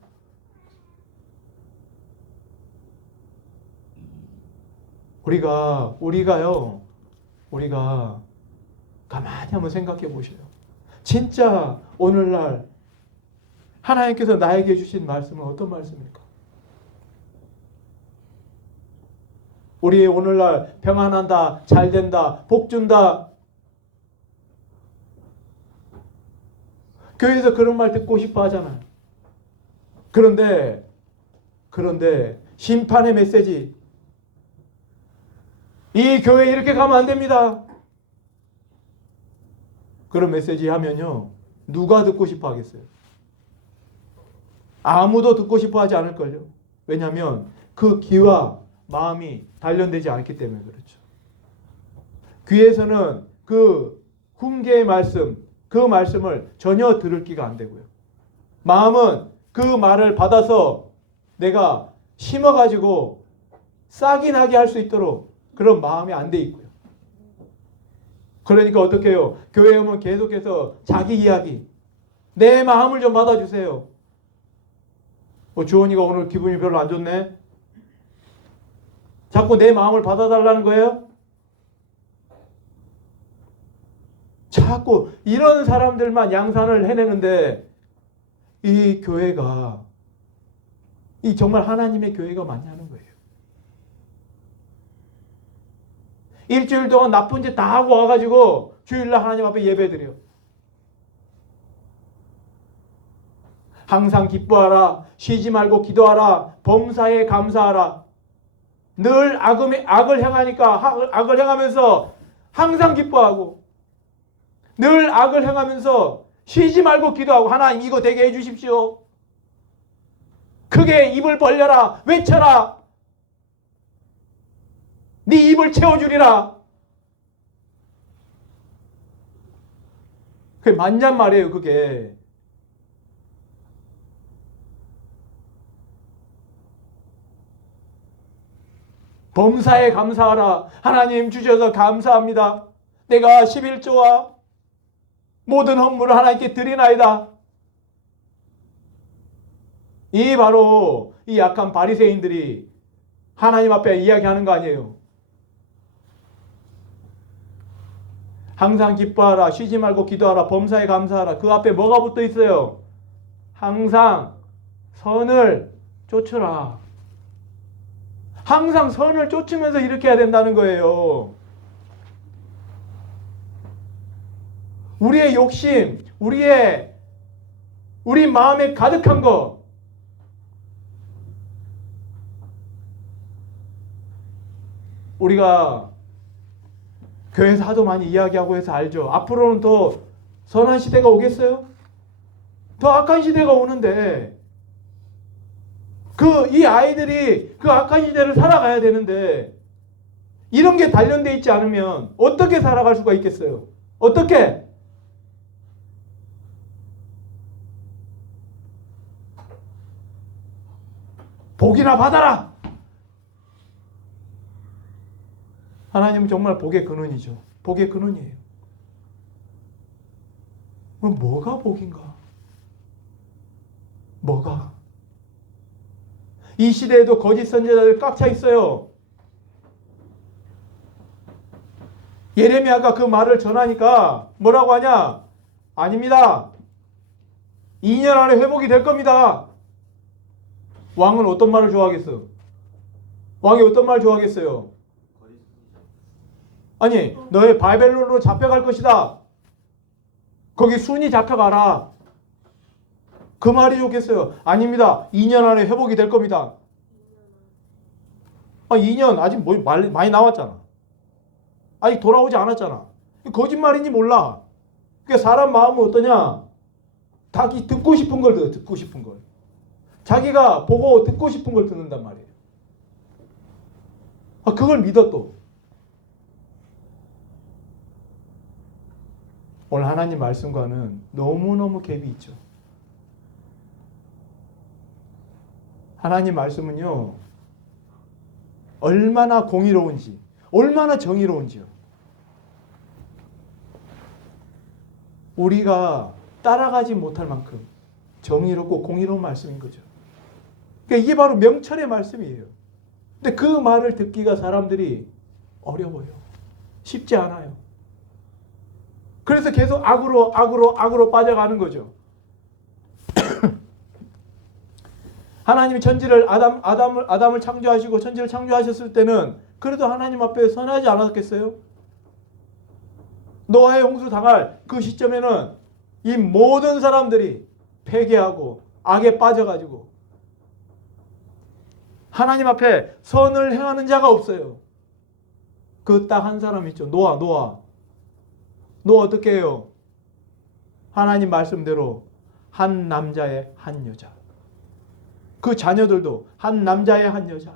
우리가 가만히 한번 생각해 보세요. 진짜 오늘날 하나님께서 나에게 주신 말씀은 어떤 말씀입니까? 우리 오늘날 평안한다, 잘된다, 복준다. 교회에서 그런 말 듣고 싶어 하잖아요. 그런데 심판의 메시지. 이 교회 이렇게 가면 안 됩니다. 그런 메시지 하면요. 누가 듣고 싶어 하겠어요? 아무도 듣고 싶어 하지 않을걸요. 왜냐하면 그 귀와 마음이 단련되지 않기 때문에 그렇죠. 귀에서는 그 훈계의 말씀, 그 말씀을 전혀 들을 기가 안 되고요. 마음은 그 말을 받아서 내가 심어가지고 싹이 나게 할 수 있도록 그런 마음이 안 돼 있고요. 그러니까 어떻게 해요? 교회 오면 계속해서 자기 이야기, 내 마음을 좀 받아주세요. 주원이가 오늘 기분이 별로 안 좋네? 자꾸 내 마음을 받아달라는 거예요? 자꾸 이런 사람들만 양산을 해내는데 이 교회가 정말 하나님의 교회가 맞냐는 거예요. 일주일 동안 나쁜 짓 다 하고 와가지고 주일날 하나님 앞에 예배드려. 항상 기뻐하라. 쉬지 말고 기도하라. 범사에 감사하라. 늘 악을 행하니까 악을 행하면서 항상 기뻐하고 늘 악을 행하면서 쉬지 말고 기도하고 하나님 이거 되게 해주십시오. 크게 입을 벌려라. 외쳐라. 네 입을 채워주리라. 그게 맞냔 말이에요. 그게. 범사에 감사하라. 하나님 주셔서 감사합니다. 내가 11조와 모든 헌물을 하나님께 드리나이다. 이 바로 이 약한 바리새인들이 하나님 앞에 이야기하는 거 아니에요. 항상 기뻐하라. 쉬지 말고 기도하라. 범사에 감사하라. 그 앞에 뭐가 붙어 있어요? 항상 선을 쫓으라. 항상 선을 쫓으면서 이렇게 해야 된다는 거예요. 우리의 욕심, 우리 마음에 가득한 거. 우리가 교회에서 하도 많이 이야기하고 해서 알죠. 앞으로는 더 선한 시대가 오겠어요? 더 악한 시대가 오는데 이 아이들이 그 악한 시대를 살아가야 되는데 이런 게 단련되어 있지 않으면 어떻게 살아갈 수가 있겠어요? 어떻게? 복이나 받아라. 하나님은 정말 복의 근원이죠. 복의 근원이에요. 뭐가 복인가? 뭐가? 이 시대에도 거짓 선지자들 꽉 차 있어요. 예레미야가 그 말을 전하니까 뭐라고 하냐? 아닙니다. 2년 안에 회복이 될 겁니다. 왕은 어떤 말을 좋아하겠어? 왕이 어떤 말 좋아하겠어요? 아니, 너의 바벨론으로 잡혀갈 것이다. 거기 순이 잡혀가라. 그 말이 좋겠어요? 아닙니다. 2년 안에 회복이 될 겁니다. 2년 아직 뭐 많이 나왔잖아. 아직 돌아오지 않았잖아. 거짓말인지 몰라. 그러니까 사람 마음은 어떠냐? 자기 듣고 싶은 걸 들어. 듣고 싶은 걸. 자기가 보고 듣고 싶은 걸 듣는단 말이에요. 그걸 믿어 또. 오늘 하나님 말씀과는 너무너무 갭이 있죠. 하나님 말씀은요, 얼마나 공의로운지, 얼마나 정의로운지요. 우리가 따라가지 못할 만큼 정의롭고 공의로운 말씀인 거죠. 그러니까 이게 바로 명철의 말씀이에요. 근데 그 말을 듣기가 사람들이 어려워요. 쉽지 않아요. 그래서 계속 악으로 빠져가는 거죠. 하나님이 천지를 아담을 창조하시고 천지를 창조하셨을 때는 그래도 하나님 앞에 선하지 않았겠어요? 노아의 홍수 당할 그 시점에는 이 모든 사람들이 패괴하고 악에 빠져가지고 하나님 앞에 선을 행하는 자가 없어요. 그 딱 한 사람 있죠. 노아. 노아 어떻게 해요? 하나님 말씀대로 한 남자의 한 여자. 그 자녀들도 한 남자의 한 여자.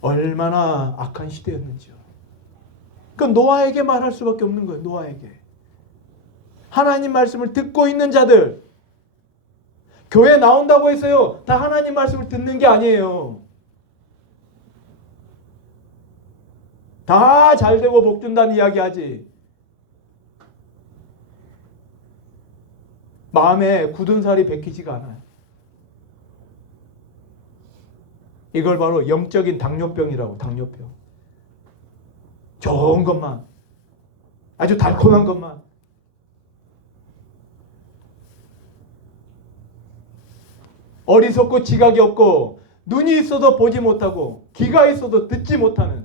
얼마나 악한 시대였는지요. 그 노아에게 말할 수밖에 없는 거예요. 노아에게. 하나님 말씀을 듣고 있는 자들. 교회 나온다고 해서요, 다 하나님 말씀을 듣는 게 아니에요. 다 잘되고 복준다는 이야기 하지. 마음에 굳은 살이 벗기지가 않아요. 이걸 바로 영적인 당뇨병이라고. 당뇨병. 좋은 것만, 아주 달콤한 것만, 어리석고 지각이 없고 눈이 있어도 보지 못하고 귀가 있어도 듣지 못하는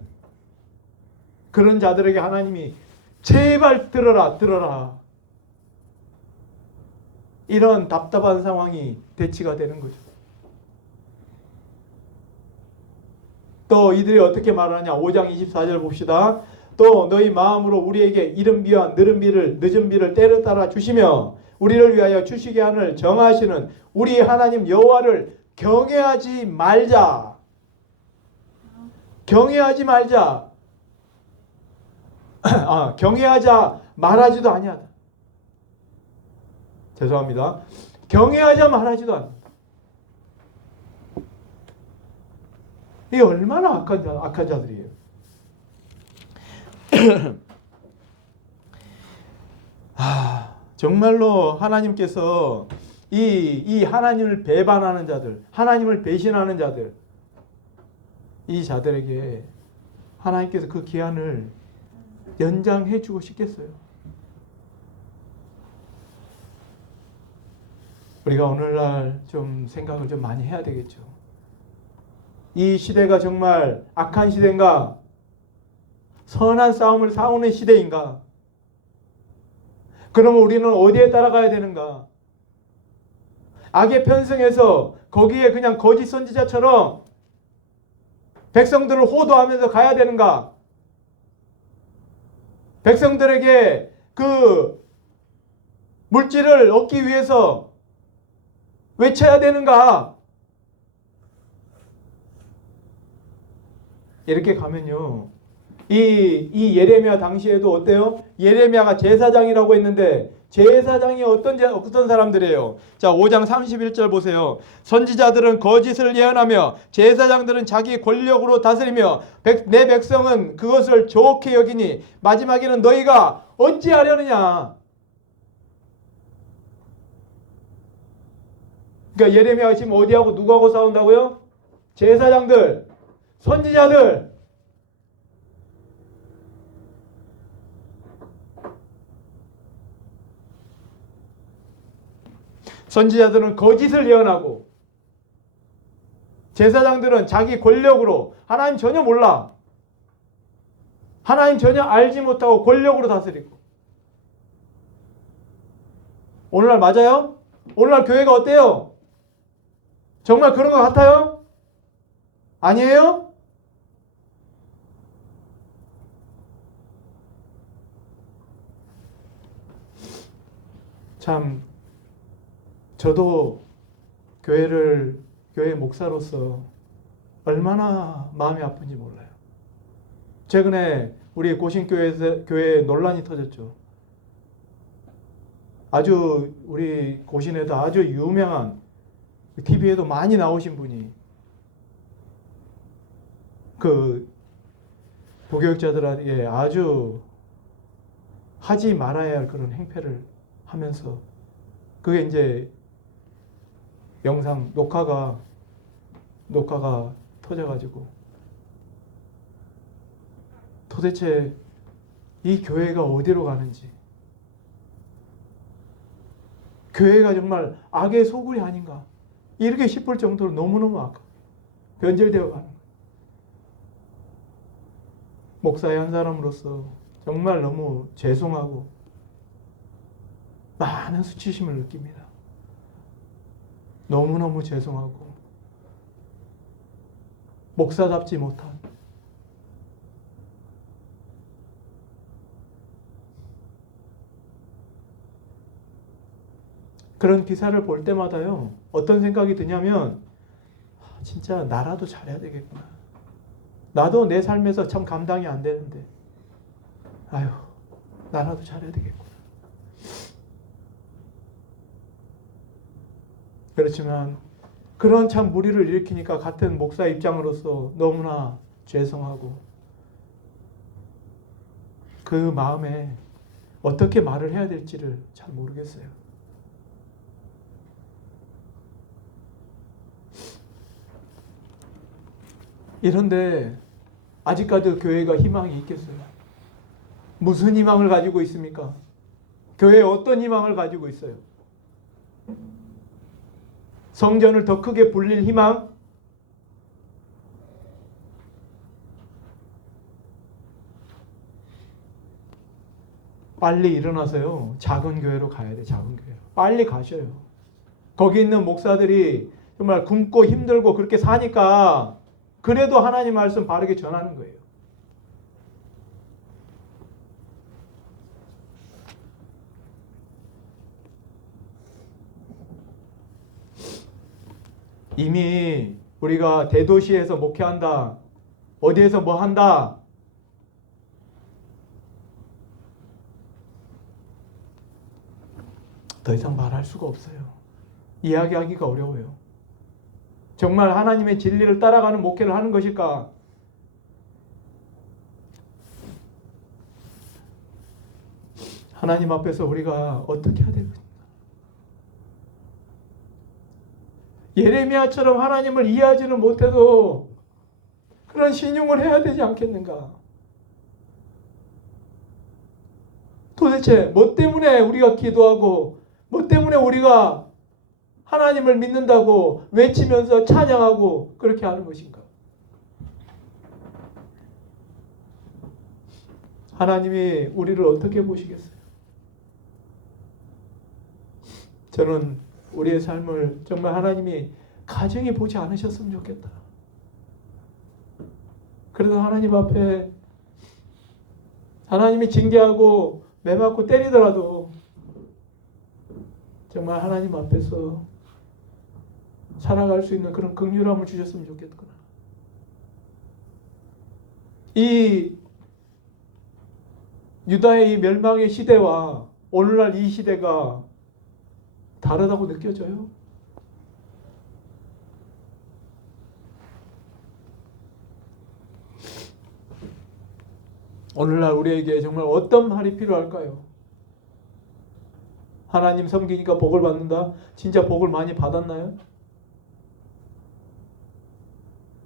그런 자들에게 하나님이 제발 들어라. 이런 답답한 상황이 대치가 되는 거죠. 또 이들이 어떻게 말하냐. 5장 24절 봅시다. 또 너희 마음으로 우리에게 이른 비와 늦은 비를 때려 따라 주시며 우리를 위하여 주시게 하늘 정하시는 우리 하나님 여호와를 경외하지 말자. 경외하지 말자. 경외하자 말하지도 아니하다. 죄송합니다. 경외하자 말하지도 않는다. 이게 얼마나 악한 자들이에요. 정말로 하나님께서 이 하나님을 배반하는 자들, 하나님을 배신하는 자들, 이 자들에게 하나님께서 그 기한을 연장해 주고 싶겠어요. 우리가 오늘날 좀 생각을 좀 많이 해야 되겠죠. 이 시대가 정말 악한 시대인가? 선한 싸움을 싸우는 시대인가? 그러면 우리는 어디에 따라가야 되는가? 악에 편승해서 거기에 그냥 거짓 선지자처럼 백성들을 호도하면서 가야 되는가? 백성들에게 그 물질을 얻기 위해서 외쳐야 되는가? 이렇게 가면요. 이 예레미야 당시에도 어때요? 예레미야가 제사장이라고 했는데 제사장이 어떤 사람들이에요? 자, 5장 31절 보세요. 선지자들은 거짓을 예언하며 제사장들은 자기 권력으로 다스리며 내 백성은 그것을 좋게 여기니 마지막에는 너희가 어찌하려느냐? 그러니까 예레미야가 지금 어디하고 누구하고 싸운다고요? 제사장들, 선지자들. 선지자들은 거짓을 예언하고 제사장들은 자기 권력으로 하나님 전혀 몰라. 하나님 전혀 알지 못하고 권력으로 다스리고. 오늘날 맞아요? 오늘날 교회가 어때요? 정말 그런 것 같아요? 아니에요? 참 저도 교회 목사로서 얼마나 마음이 아픈지 몰라요. 최근에 우리 고신교회에서 교회에 논란이 터졌죠. 아주 우리 고신에도 아주 유명한 TV에도 많이 나오신 분이 그 부교육자들에게 아주 하지 말아야 할 그런 행패를 하면서 그게 이제 영상 녹화가 터져가지고 도대체 이 교회가 어디로 가는지, 교회가 정말 악의 소굴이 아닌가 이렇게 싶을 정도로 너무너무 변절되어 가는 거예요. 목사의 한 사람으로서 정말 너무 죄송하고 많은 수치심을 느낍니다. 너무너무 죄송하고 목사답지 못한 그런 기사를 볼 때마다요, 어떤 생각이 드냐면 진짜 나라도 잘해야 되겠구나. 나도 내 삶에서 참 감당이 안 되는데 아유, 나라도 잘해야 되겠구나. 그렇지만 그런 참 무리를 일으키니까 같은 목사 입장으로서 너무나 죄송하고 그 마음에 어떻게 말을 해야 될지를 잘 모르겠어요. 이런데 아직까지 교회가 희망이 있겠어요? 무슨 희망을 가지고 있습니까? 교회에 어떤 희망을 가지고 있어요? 성전을 더 크게 불릴 희망? 빨리 일어나서요. 작은 교회로 가야 돼. 작은 교회로. 빨리 가셔요. 거기 있는 목사들이 정말 굶고 힘들고 그렇게 사니까 그래도 하나님 말씀 바르게 전하는 거예요. 이미 우리가 대도시에서 목회한다, 어디에서 뭐 한다, 더 이상 말할 수가 없어요. 이야기하기가 어려워요. 정말 하나님의 진리를 따라가는 목회를 하는 것일까? 하나님 앞에서 우리가 어떻게 해야 되는가? 예레미야처럼 하나님을 이해하지는 못해도 그런 신용을 해야 되지 않겠는가? 도대체 뭐 때문에 우리가 기도하고 뭐 때문에 우리가 하나님을 믿는다고 외치면서 찬양하고 그렇게 하는 것인가? 하나님이 우리를 어떻게 보시겠어요? 저는 우리의 삶을 정말 하나님이 가정히 보지 않으셨으면 좋겠다. 그래도 하나님 앞에 하나님이 징계하고 매맞고 때리더라도 정말 하나님 앞에서 살아갈 수 있는 그런 긍휼함을 주셨으면 좋겠구나. 이 유다의 이 멸망의 시대와 오늘날 이 시대가 다르다고 느껴져요? 오늘날 우리에게 정말 어떤 말이 필요할까요? 하나님 섬기니까 복을 받는다? 진짜 복을 많이 받았나요?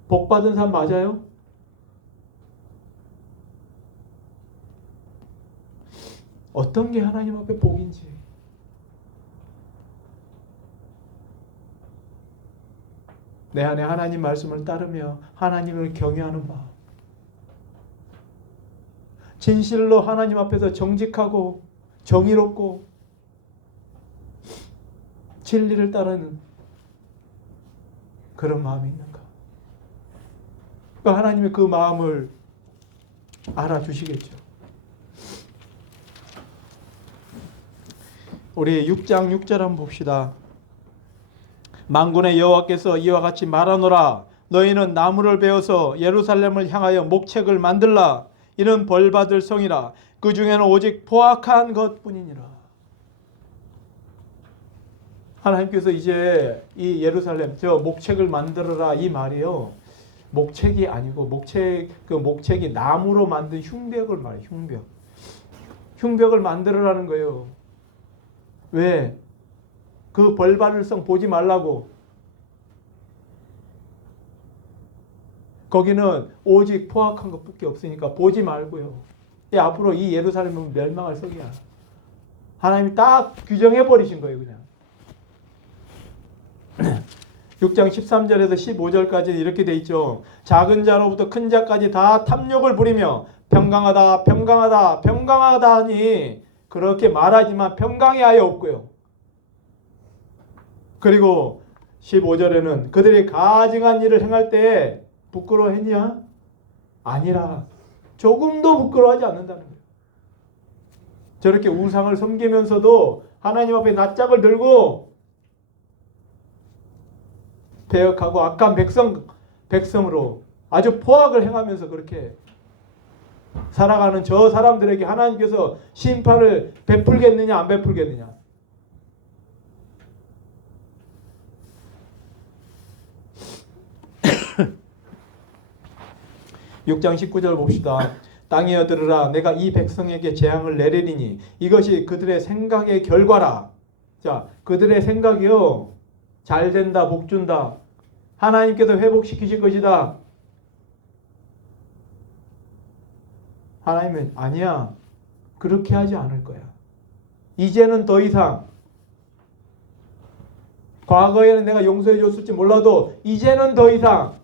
복 받은 사람 맞아요? 어떤 게 하나님 앞에 복인지. 내 안에 하나님 말씀을 따르며 하나님을 경외하는 마음, 진실로 하나님 앞에서 정직하고 정의롭고 진리를 따르는 그런 마음이 있는가? 하나님의 그 마음을 알아주시겠죠. 우리 6장 6절 한번 봅시다. 만군의 여호와께서 이와 같이 말하노라. 너희는 나무를 베어서 예루살렘을 향하여 목책을 만들라. 이는 벌받을 성이라. 그 중에는 오직 포악한 것뿐이니라. 하나님께서 이제 이 예루살렘 저 목책을 만들어라 이 말이요. 목책이 아니고 목책이 나무로 만든 흉벽을 말해요. 흉벽을 만들어라는 거예요. 왜? 그 벌받을 성 보지 말라고. 거기는 오직 포악한 것밖에 없으니까 보지 말고요. 앞으로 이 예루살렘은 멸망할 성이야. 하나님이 딱 규정해 버리신 거예요. 그냥 6장 13절에서 15절까지는 이렇게 돼 있죠. 작은 자로부터 큰 자까지 다 탐욕을 부리며 평강하다 평강하다 평강하다 하니 그렇게 말하지만 평강이 아예 없고요. 그리고 15절에는 그들이 가증한 일을 행할 때 부끄러워했냐? 아니라 조금도 부끄러워하지 않는다는 거예요. 저렇게 우상을 섬기면서도 하나님 앞에 낯짝을 들고 배역하고 악한 백성으로 아주 포악을 행하면서 그렇게 살아가는 저 사람들에게 하나님께서 심판을 베풀겠느냐 안 베풀겠느냐. (6장 19절) 봅시다. 땅이여 들으라. 내가 이 백성에게 재앙을 내리리니 이것이 그들의 생각의 결과라. 자, 그들의 생각이요. 잘 된다, 복 준다. 하나님께서 회복시키실 것이다. 하나님은 아니야. 그렇게 하지 않을 거야. 이제는 더 이상 과거에는 내가 용서해 줬을지 몰라도 이제는 더 이상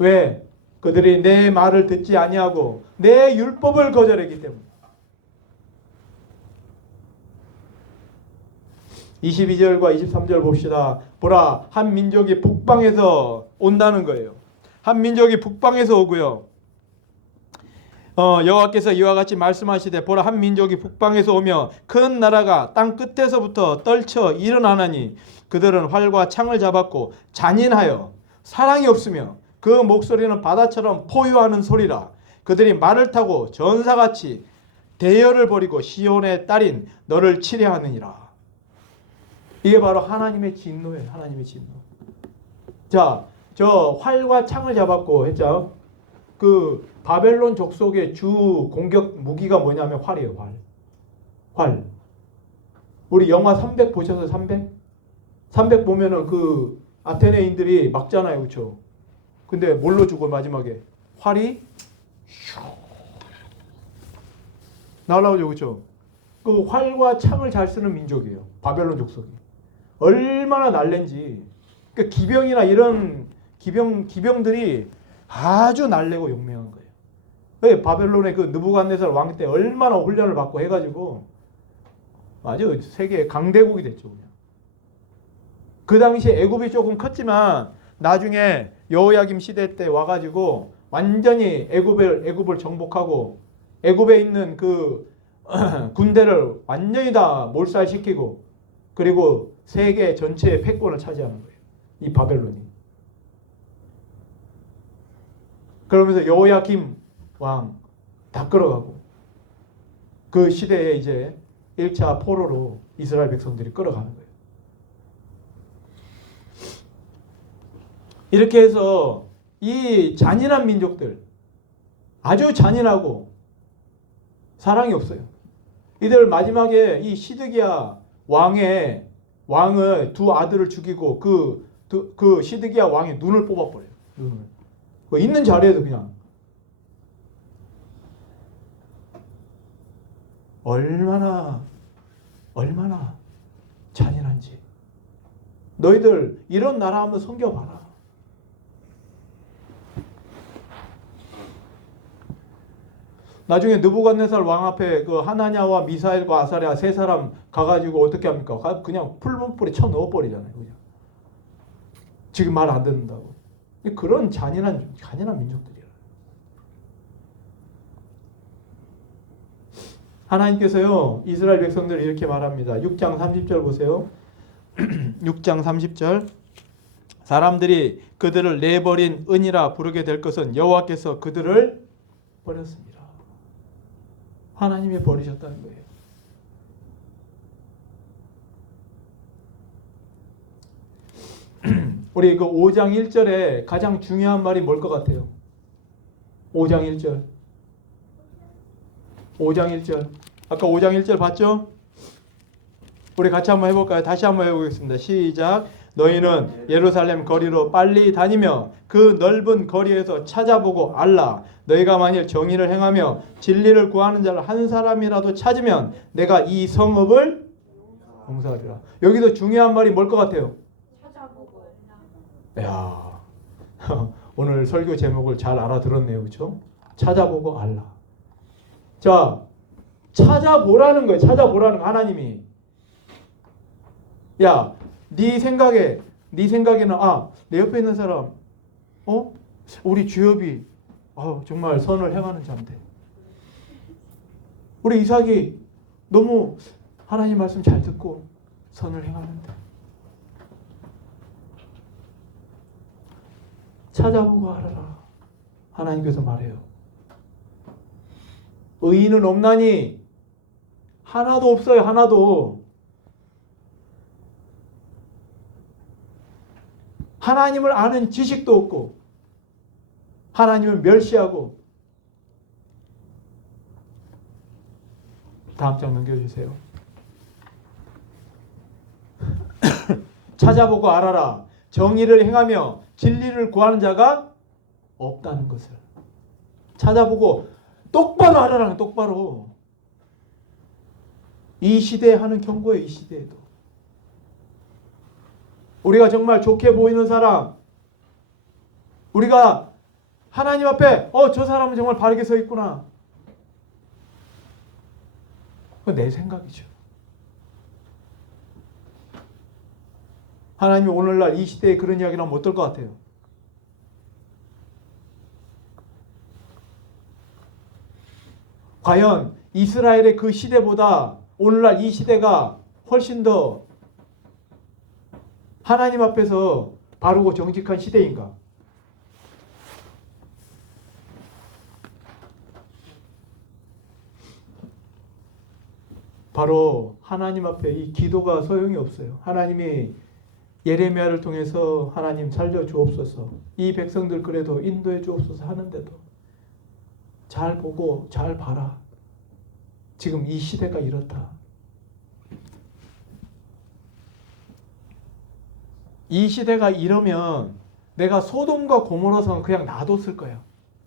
왜? 그들이 내 말을 듣지 아니하고 내 율법을 거절했기 때문에. 22절과 23절 봅시다. 보라, 한 민족이 북방에서 온다는 거예요. 한 민족이 북방에서 오고요. 여호와께서 이와 같이 말씀하시되 보라, 한 민족이 북방에서 오며 큰 나라가 땅 끝에서부터 떨쳐 일어나나니 그들은 활과 창을 잡았고 잔인하여 사랑이 없으며 그 목소리는 바다처럼 포효하는 소리라. 그들이 말을 타고 전사같이 대열을 벌이고 시온의 딸인 너를 치려하느니라. 이게 바로 하나님의 진노예요. 하나님의 진노. 자, 저 활과 창을 잡았고 했죠. 그 바벨론 족속의 주 공격 무기가 뭐냐면 활이에요. 활. 우리 영화 300 보셔서 300? 300 보면은 그 아테네인들이 막잖아요. 그렇죠? 근데 뭘로 죽어 마지막에? 활이 날아오죠. 그렇죠? 그 활과 창을 잘 쓰는 민족이에요. 바벨론 족속이. 얼마나 날랜지. 그러니까 기병이나 이런 기병들이 아주 날래고 용맹한 거예요. 왜? 바벨론의 그 느부갓네살 왕 때 얼마나 훈련을 받고 해가지고 아주 세계 강대국이 됐죠. 그냥. 그 당시에 애굽이 조금 컸지만 나중에 여호야김 시대 때 와가지고 완전히 애굽을 정복하고 애굽에 있는 그 군대를 완전히 다 몰살시키고 그리고 세계 전체의 패권을 차지하는 거예요. 이 바벨론이. 그러면서 여호야김 왕 다 끌어가고 그 시대에 이제 1차 포로로 이스라엘 백성들이 끌어가는 거예요. 이렇게 해서 이 잔인한 민족들, 아주 잔인하고 사랑이 없어요. 이들 마지막에 이 시드기야 왕을 두 아들을 죽이고 그 시드기야 왕의 눈을 뽑아버려요. 눈을. 있는 자리에도 그냥. 얼마나 잔인한지. 너희들 이런 나라 한번 섬겨봐라. 나중에 느부갓네살 왕 앞에 그 하나냐와 미사엘과 아사랴 세 사람 가가지고 어떻게 합니까? 그냥 풀무불에 쳐 넣어버리잖아요. 그냥. 지금 말 안 듣는다고. 그런 잔인한 민족들이에요. 하나님께서요, 이스라엘 백성들 이렇게 말합니다. 6장 30절 보세요. 6장 30절. 사람들이 그들을 내버린 은이라 부르게 될 것은 여호와께서 그들을 버렸습니다. 하나님이 버리셨다는 거예요. 우리 그 5장 1절에 가장 중요한 말이 뭘 것 같아요? 5장 1절. 5장 1절. 아까 5장 1절 봤죠? 우리 같이 한번 해볼까요? 다시 한번 해보겠습니다. 시작. 너희는 예루살렘 거리로 빨리 다니며 그 넓은 거리에서 찾아보고 알라. 너희가 만일 정의를 행하며 진리를 구하는 자를 한 사람이라도 찾으면 내가 이 성읍을 용서하리라. 여기서 중요한 말이 뭘 것 같아요? 찾아보고. 야, 오늘 설교 제목을 잘 알아들었네요. 그렇죠? 찾아보고 알라. 자, 찾아보라는 거예요. 찾아보라는 거, 하나님이. 야, 네 생각에는 내 옆에 있는 사람 우리 주엽이 정말 선을 행하는 자인데, 우리 이삭이 너무 하나님 말씀 잘 듣고 선을 행하는데, 찾아보고 알아라. 하나님께서 말해요. 의인은 없나니 하나도 없어요. 하나도. 하나님을 아는 지식도 없고 하나님을 멸시하고. 다음 장 넘겨주세요. 찾아보고 알아라. 정의를 행하며 진리를 구하는 자가 없다는 것을. 찾아보고 똑바로 알아라는, 똑바로. 이 시대에 하는 경고예요. 이 시대에도. 우리가 정말 좋게 보이는 사람, 우리가 하나님 앞에 저 사람은 정말 바르게 서 있구나. 그건 내 생각이죠. 하나님이 오늘날 이 시대에 그런 이야기를 하면 어떨 것 같아요? 과연 이스라엘의 그 시대보다 오늘날 이 시대가 훨씬 더 하나님 앞에서 바르고 정직한 시대인가? 바로 하나님 앞에 이 기도가 소용이 없어요. 하나님이 예레미야를 통해서 하나님 살려주옵소서, 이 백성들 그래도 인도해 주옵소서 하는데도 잘 보고 잘 봐라. 지금 이 시대가 이렇다. 이 시대가 이러면 내가 소돔과 고모라성은 그냥 놔뒀을 거예요.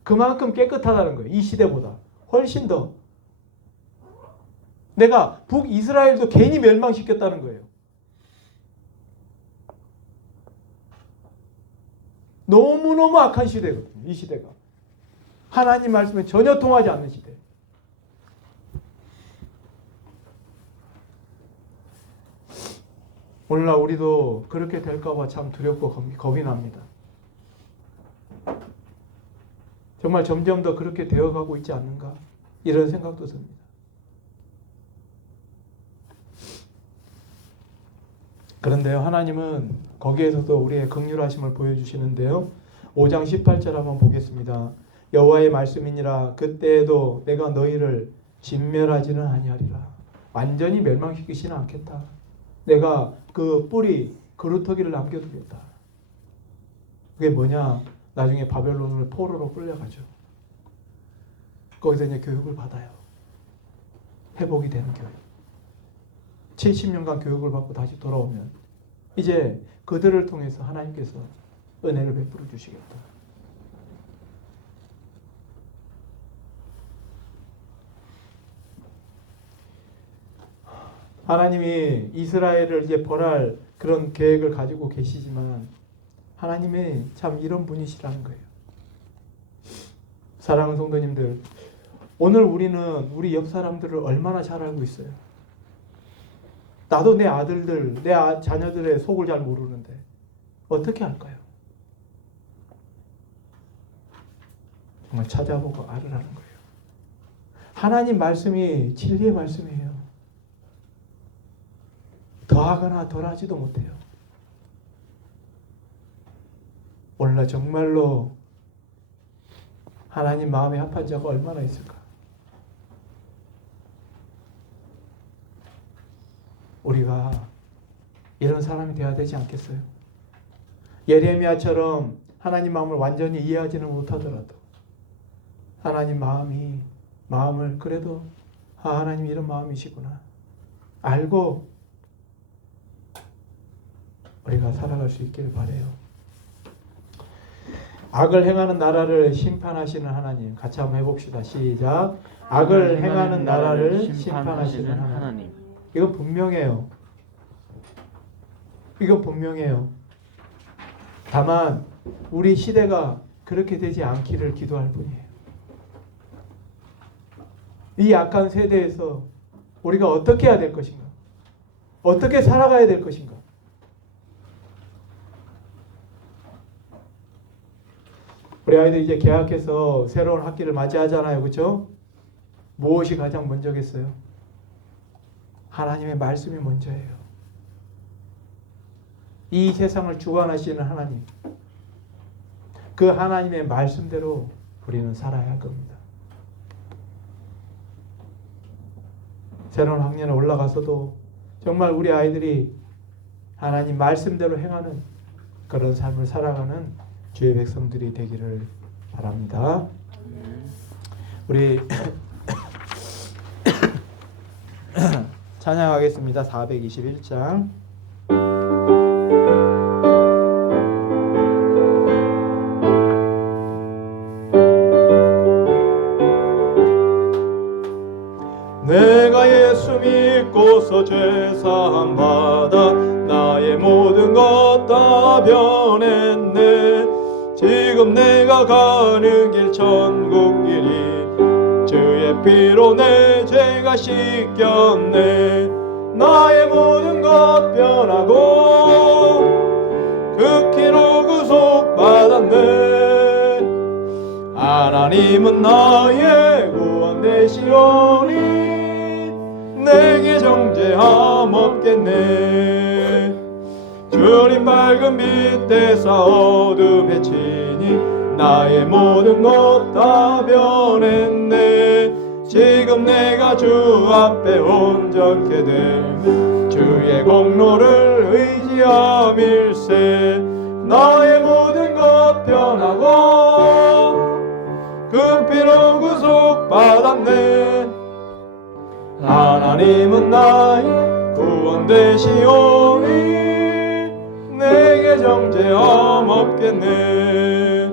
그만큼 깨끗하다는 거예요. 이 시대보다 훨씬 더. 내가 북이스라엘도 괜히 멸망시켰다는 거예요. 너무너무 악한 시대거든요. 이 시대가. 하나님 말씀에 전혀 통하지 않는 시대. 오늘날 우리도 그렇게 될까봐 참 두렵고 겁이 납니다. 정말 점점 더 그렇게 되어가고 있지 않는가, 이런 생각도 듭니다. 그런데요, 하나님은 거기에서도 우리의 긍휼하심을 보여주시는데요. 5장 18절 한번 보겠습니다. 여호와의 말씀이니라. 그때에도 내가 너희를 진멸하지는 아니하리라. 완전히 멸망시키지는 않겠다. 내가 그 뿌리 그루터기를 남겨두겠다. 그게 뭐냐? 나중에 바벨론을 포로로 끌려가죠. 거기서 이제 교육을 받아요. 회복이 되는 교육. 70년간 교육을 받고 다시 돌아오면 이제 그들을 통해서 하나님께서 은혜를 베풀어 주시겠다. 하나님이 이스라엘을 이제 벌할 그런 계획을 가지고 계시지만 하나님이 참 이런 분이시라는 거예요. 사랑하는 성도님들, 오늘 우리는 우리 옆 사람들을 얼마나 잘 알고 있어요. 나도 내 아들들, 내 자녀들의 속을 잘 모르는데 어떻게 할까요? 정말 찾아보고 알으라는 거예요. 하나님 말씀이 진리의 말씀이에요. 더하거나 덜하지도 못해요. 오늘날 정말로 하나님 마음에 합한 자가 얼마나 있을까? 우리가 이런 사람이 되어야 되지 않겠어요? 예레미야처럼 하나님 마음을 완전히 이해하지는 못하더라도 하나님 마음을 그래도 하나님 이런 마음이시구나 알고 우리가 살아갈 수 있기를 바라요. 악을 행하는 나라를 심판하시는 하나님, 같이 한번 해봅시다. 시작. 악을 행하는 나라를 심판하시는 하나님. 이거 분명해요. 이거 분명해요. 다만 우리 시대가 그렇게 되지 않기를 기도할 뿐이에요. 이 악한 세대에서 우리가 어떻게 해야 될 것인가? 어떻게 살아가야 될 것인가? 우리 아이들 이제 개학해서 새로운 학기를 맞이하잖아요. 그렇죠? 무엇이 가장 먼저겠어요? 하나님의 말씀이 먼저예요. 이 세상을 주관하시는 하나님, 그 하나님의 말씀대로 우리는 살아야 할 겁니다. 새로운 학년에 올라가서도 정말 우리 아이들이 하나님 말씀대로 행하는 그런 삶을 살아가는 주의 백성들이 되기를 바랍니다. 우리 찬양하겠습니다. 421장. 내가 예수 믿고서 죄사함 받아 나의 모든 것 다 변했네. 지금 내가 가는 길 천국 길이 주의 피로 내 죄가 씻겼네. 나의 모든 것 변하고 그 피로 구속받았네. 하나님은 나의 구원 되시오니 내게 정죄함 없겠네. 주님 밝은 빛 대사 어둠에 치니 나의 모든 것 다 변했네. 지금 내가 주 앞에 온전케 되면 주의 공로를 의지함일세. 나의 모든 것 변하고 그 피로 구속받았네. 하나님은 나의 구원 되시오니 내게 정죄함 없겠네.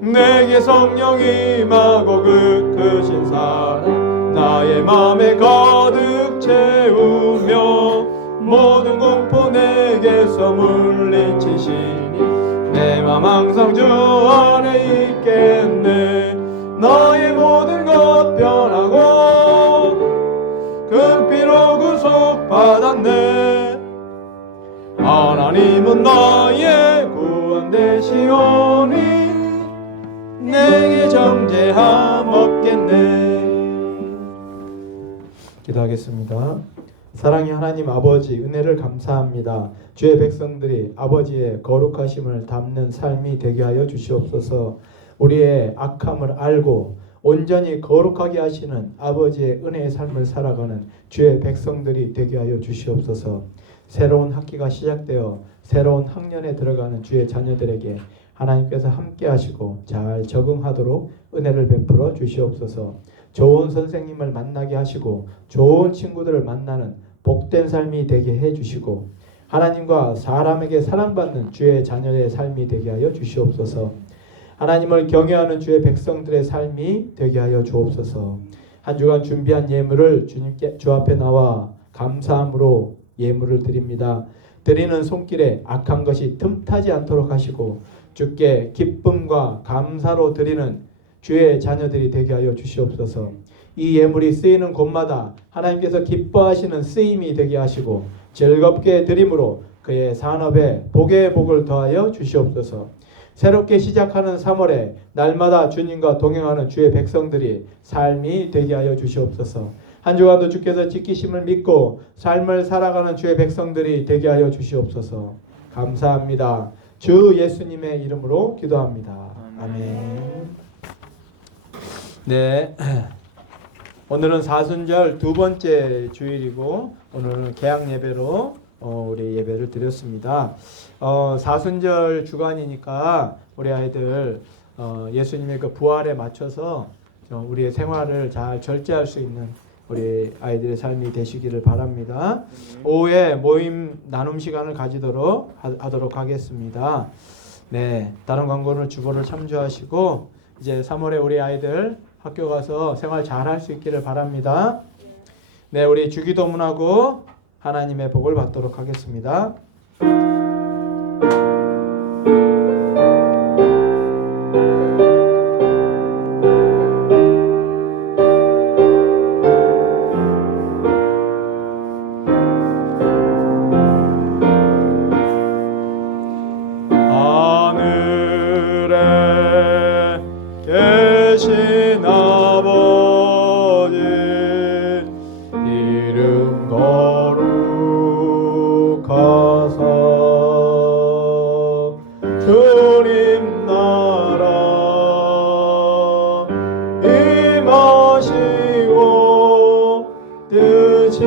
내게 성령이 임하고 그 크신 사랑 나의 맘에 가득 채우며 모든 공포 내게서 물리치시니 내 맘 항상 주 안에 있겠네. 나의 모든 것 변하고 그 피로 구속받았네. 하나님은 나의 구원 되시오니 내게 정죄함 없겠네. 기도하겠습니다. 사랑의 하나님 아버지, 은혜를 감사합니다. 주의 백성들이 아버지의 거룩하심을 담는 삶이 되게 하여 주시옵소서. 우리의 악함을 알고 온전히 거룩하게 하시는 아버지의 은혜의 삶을 살아가는 주의 백성들이 되게 하여 주시옵소서. 새로운 학기가 시작되어 새로운 학년에 들어가는 주의 자녀들에게 하나님께서 함께 하시고 잘 적응하도록 은혜를 베풀어 주시옵소서. 좋은 선생님을 만나게 하시고 좋은 친구들을 만나는 복된 삶이 되게 해 주시고 하나님과 사람에게 사랑받는 주의 자녀의 삶이 되게 하여 주시옵소서. 하나님을 경외하는 주의 백성들의 삶이 되게 하여 주옵소서. 한 주간 준비한 예물을 주님께 주 앞에 나와 감사함으로 예물을 드립니다. 드리는 손길에 악한 것이 틈타지 않도록 하시고 주께 기쁨과 감사로 드리는 주의 자녀들이 되게 하여 주시옵소서. 이 예물이 쓰이는 곳마다 하나님께서 기뻐하시는 쓰임이 되게 하시고 즐겁게 드림으로 그의 산업에 복의 복을 더하여 주시옵소서. 새롭게 시작하는 3월에 날마다 주님과 동행하는 주의 백성들이 삶이 되게 하여 주시옵소서. 한 주간도 주께서 지키심을 믿고 삶을 살아가는 주의 백성들이 되게 하여 주시옵소서. 감사합니다. 주 예수님의 이름으로 기도합니다. 아멘. 네, 오늘은 사순절 두 번째 주일이고 오늘은 개학 예배로 우리 예배를 드렸습니다. 사순절 주간이니까 우리 아이들 예수님의 그 부활에 맞춰서 우리의 생활을 잘 절제할 수 있는 우리 아이들의 삶이 되시기를 바랍니다. 오후에 모임 나눔 시간을 가지도록 하도록 하겠습니다. 네, 다른 광고는 주보를 참조하시고 이제 3월에 우리 아이들 학교 가서 생활 잘 할 수 있기를 바랍니다. 네, 우리 주기도문하고 하나님의 복을 받도록 하겠습니다. 계신 아버지 이름 거룩하사 주님 나라 임하시고 뜻이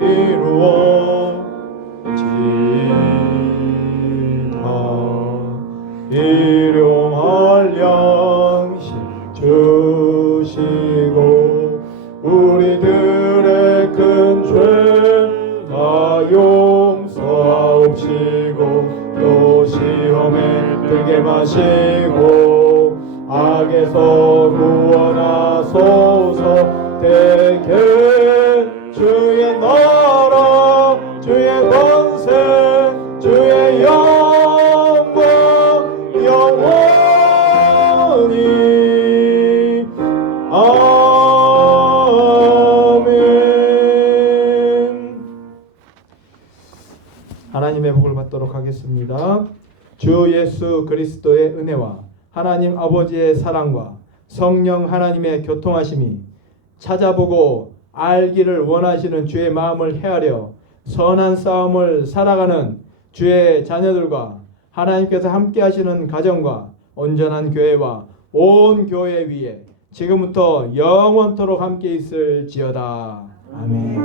이루어지이다. 일용할 양식 주시고 우리들의 큰 죄 다 용서하옵시고 또 시험에 들게 마시고 악에서 구원하소서. 대개 주의 나라 주의 권세 주의 영광 영원히 아멘. 하나님의 복을 받도록 하겠습니다. 주 예수 그리스도의 은혜와 하나님 아버지의 사랑과 성령 하나님의 교통하심이 찾아보고 알기를 원하시는 주의 마음을 헤아려 선한 싸움을 살아가는 주의 자녀들과 하나님께서 함께 하시는 가정과 온전한 교회와 온 교회 위에 지금부터 영원토록 함께 있을지어다. 아멘.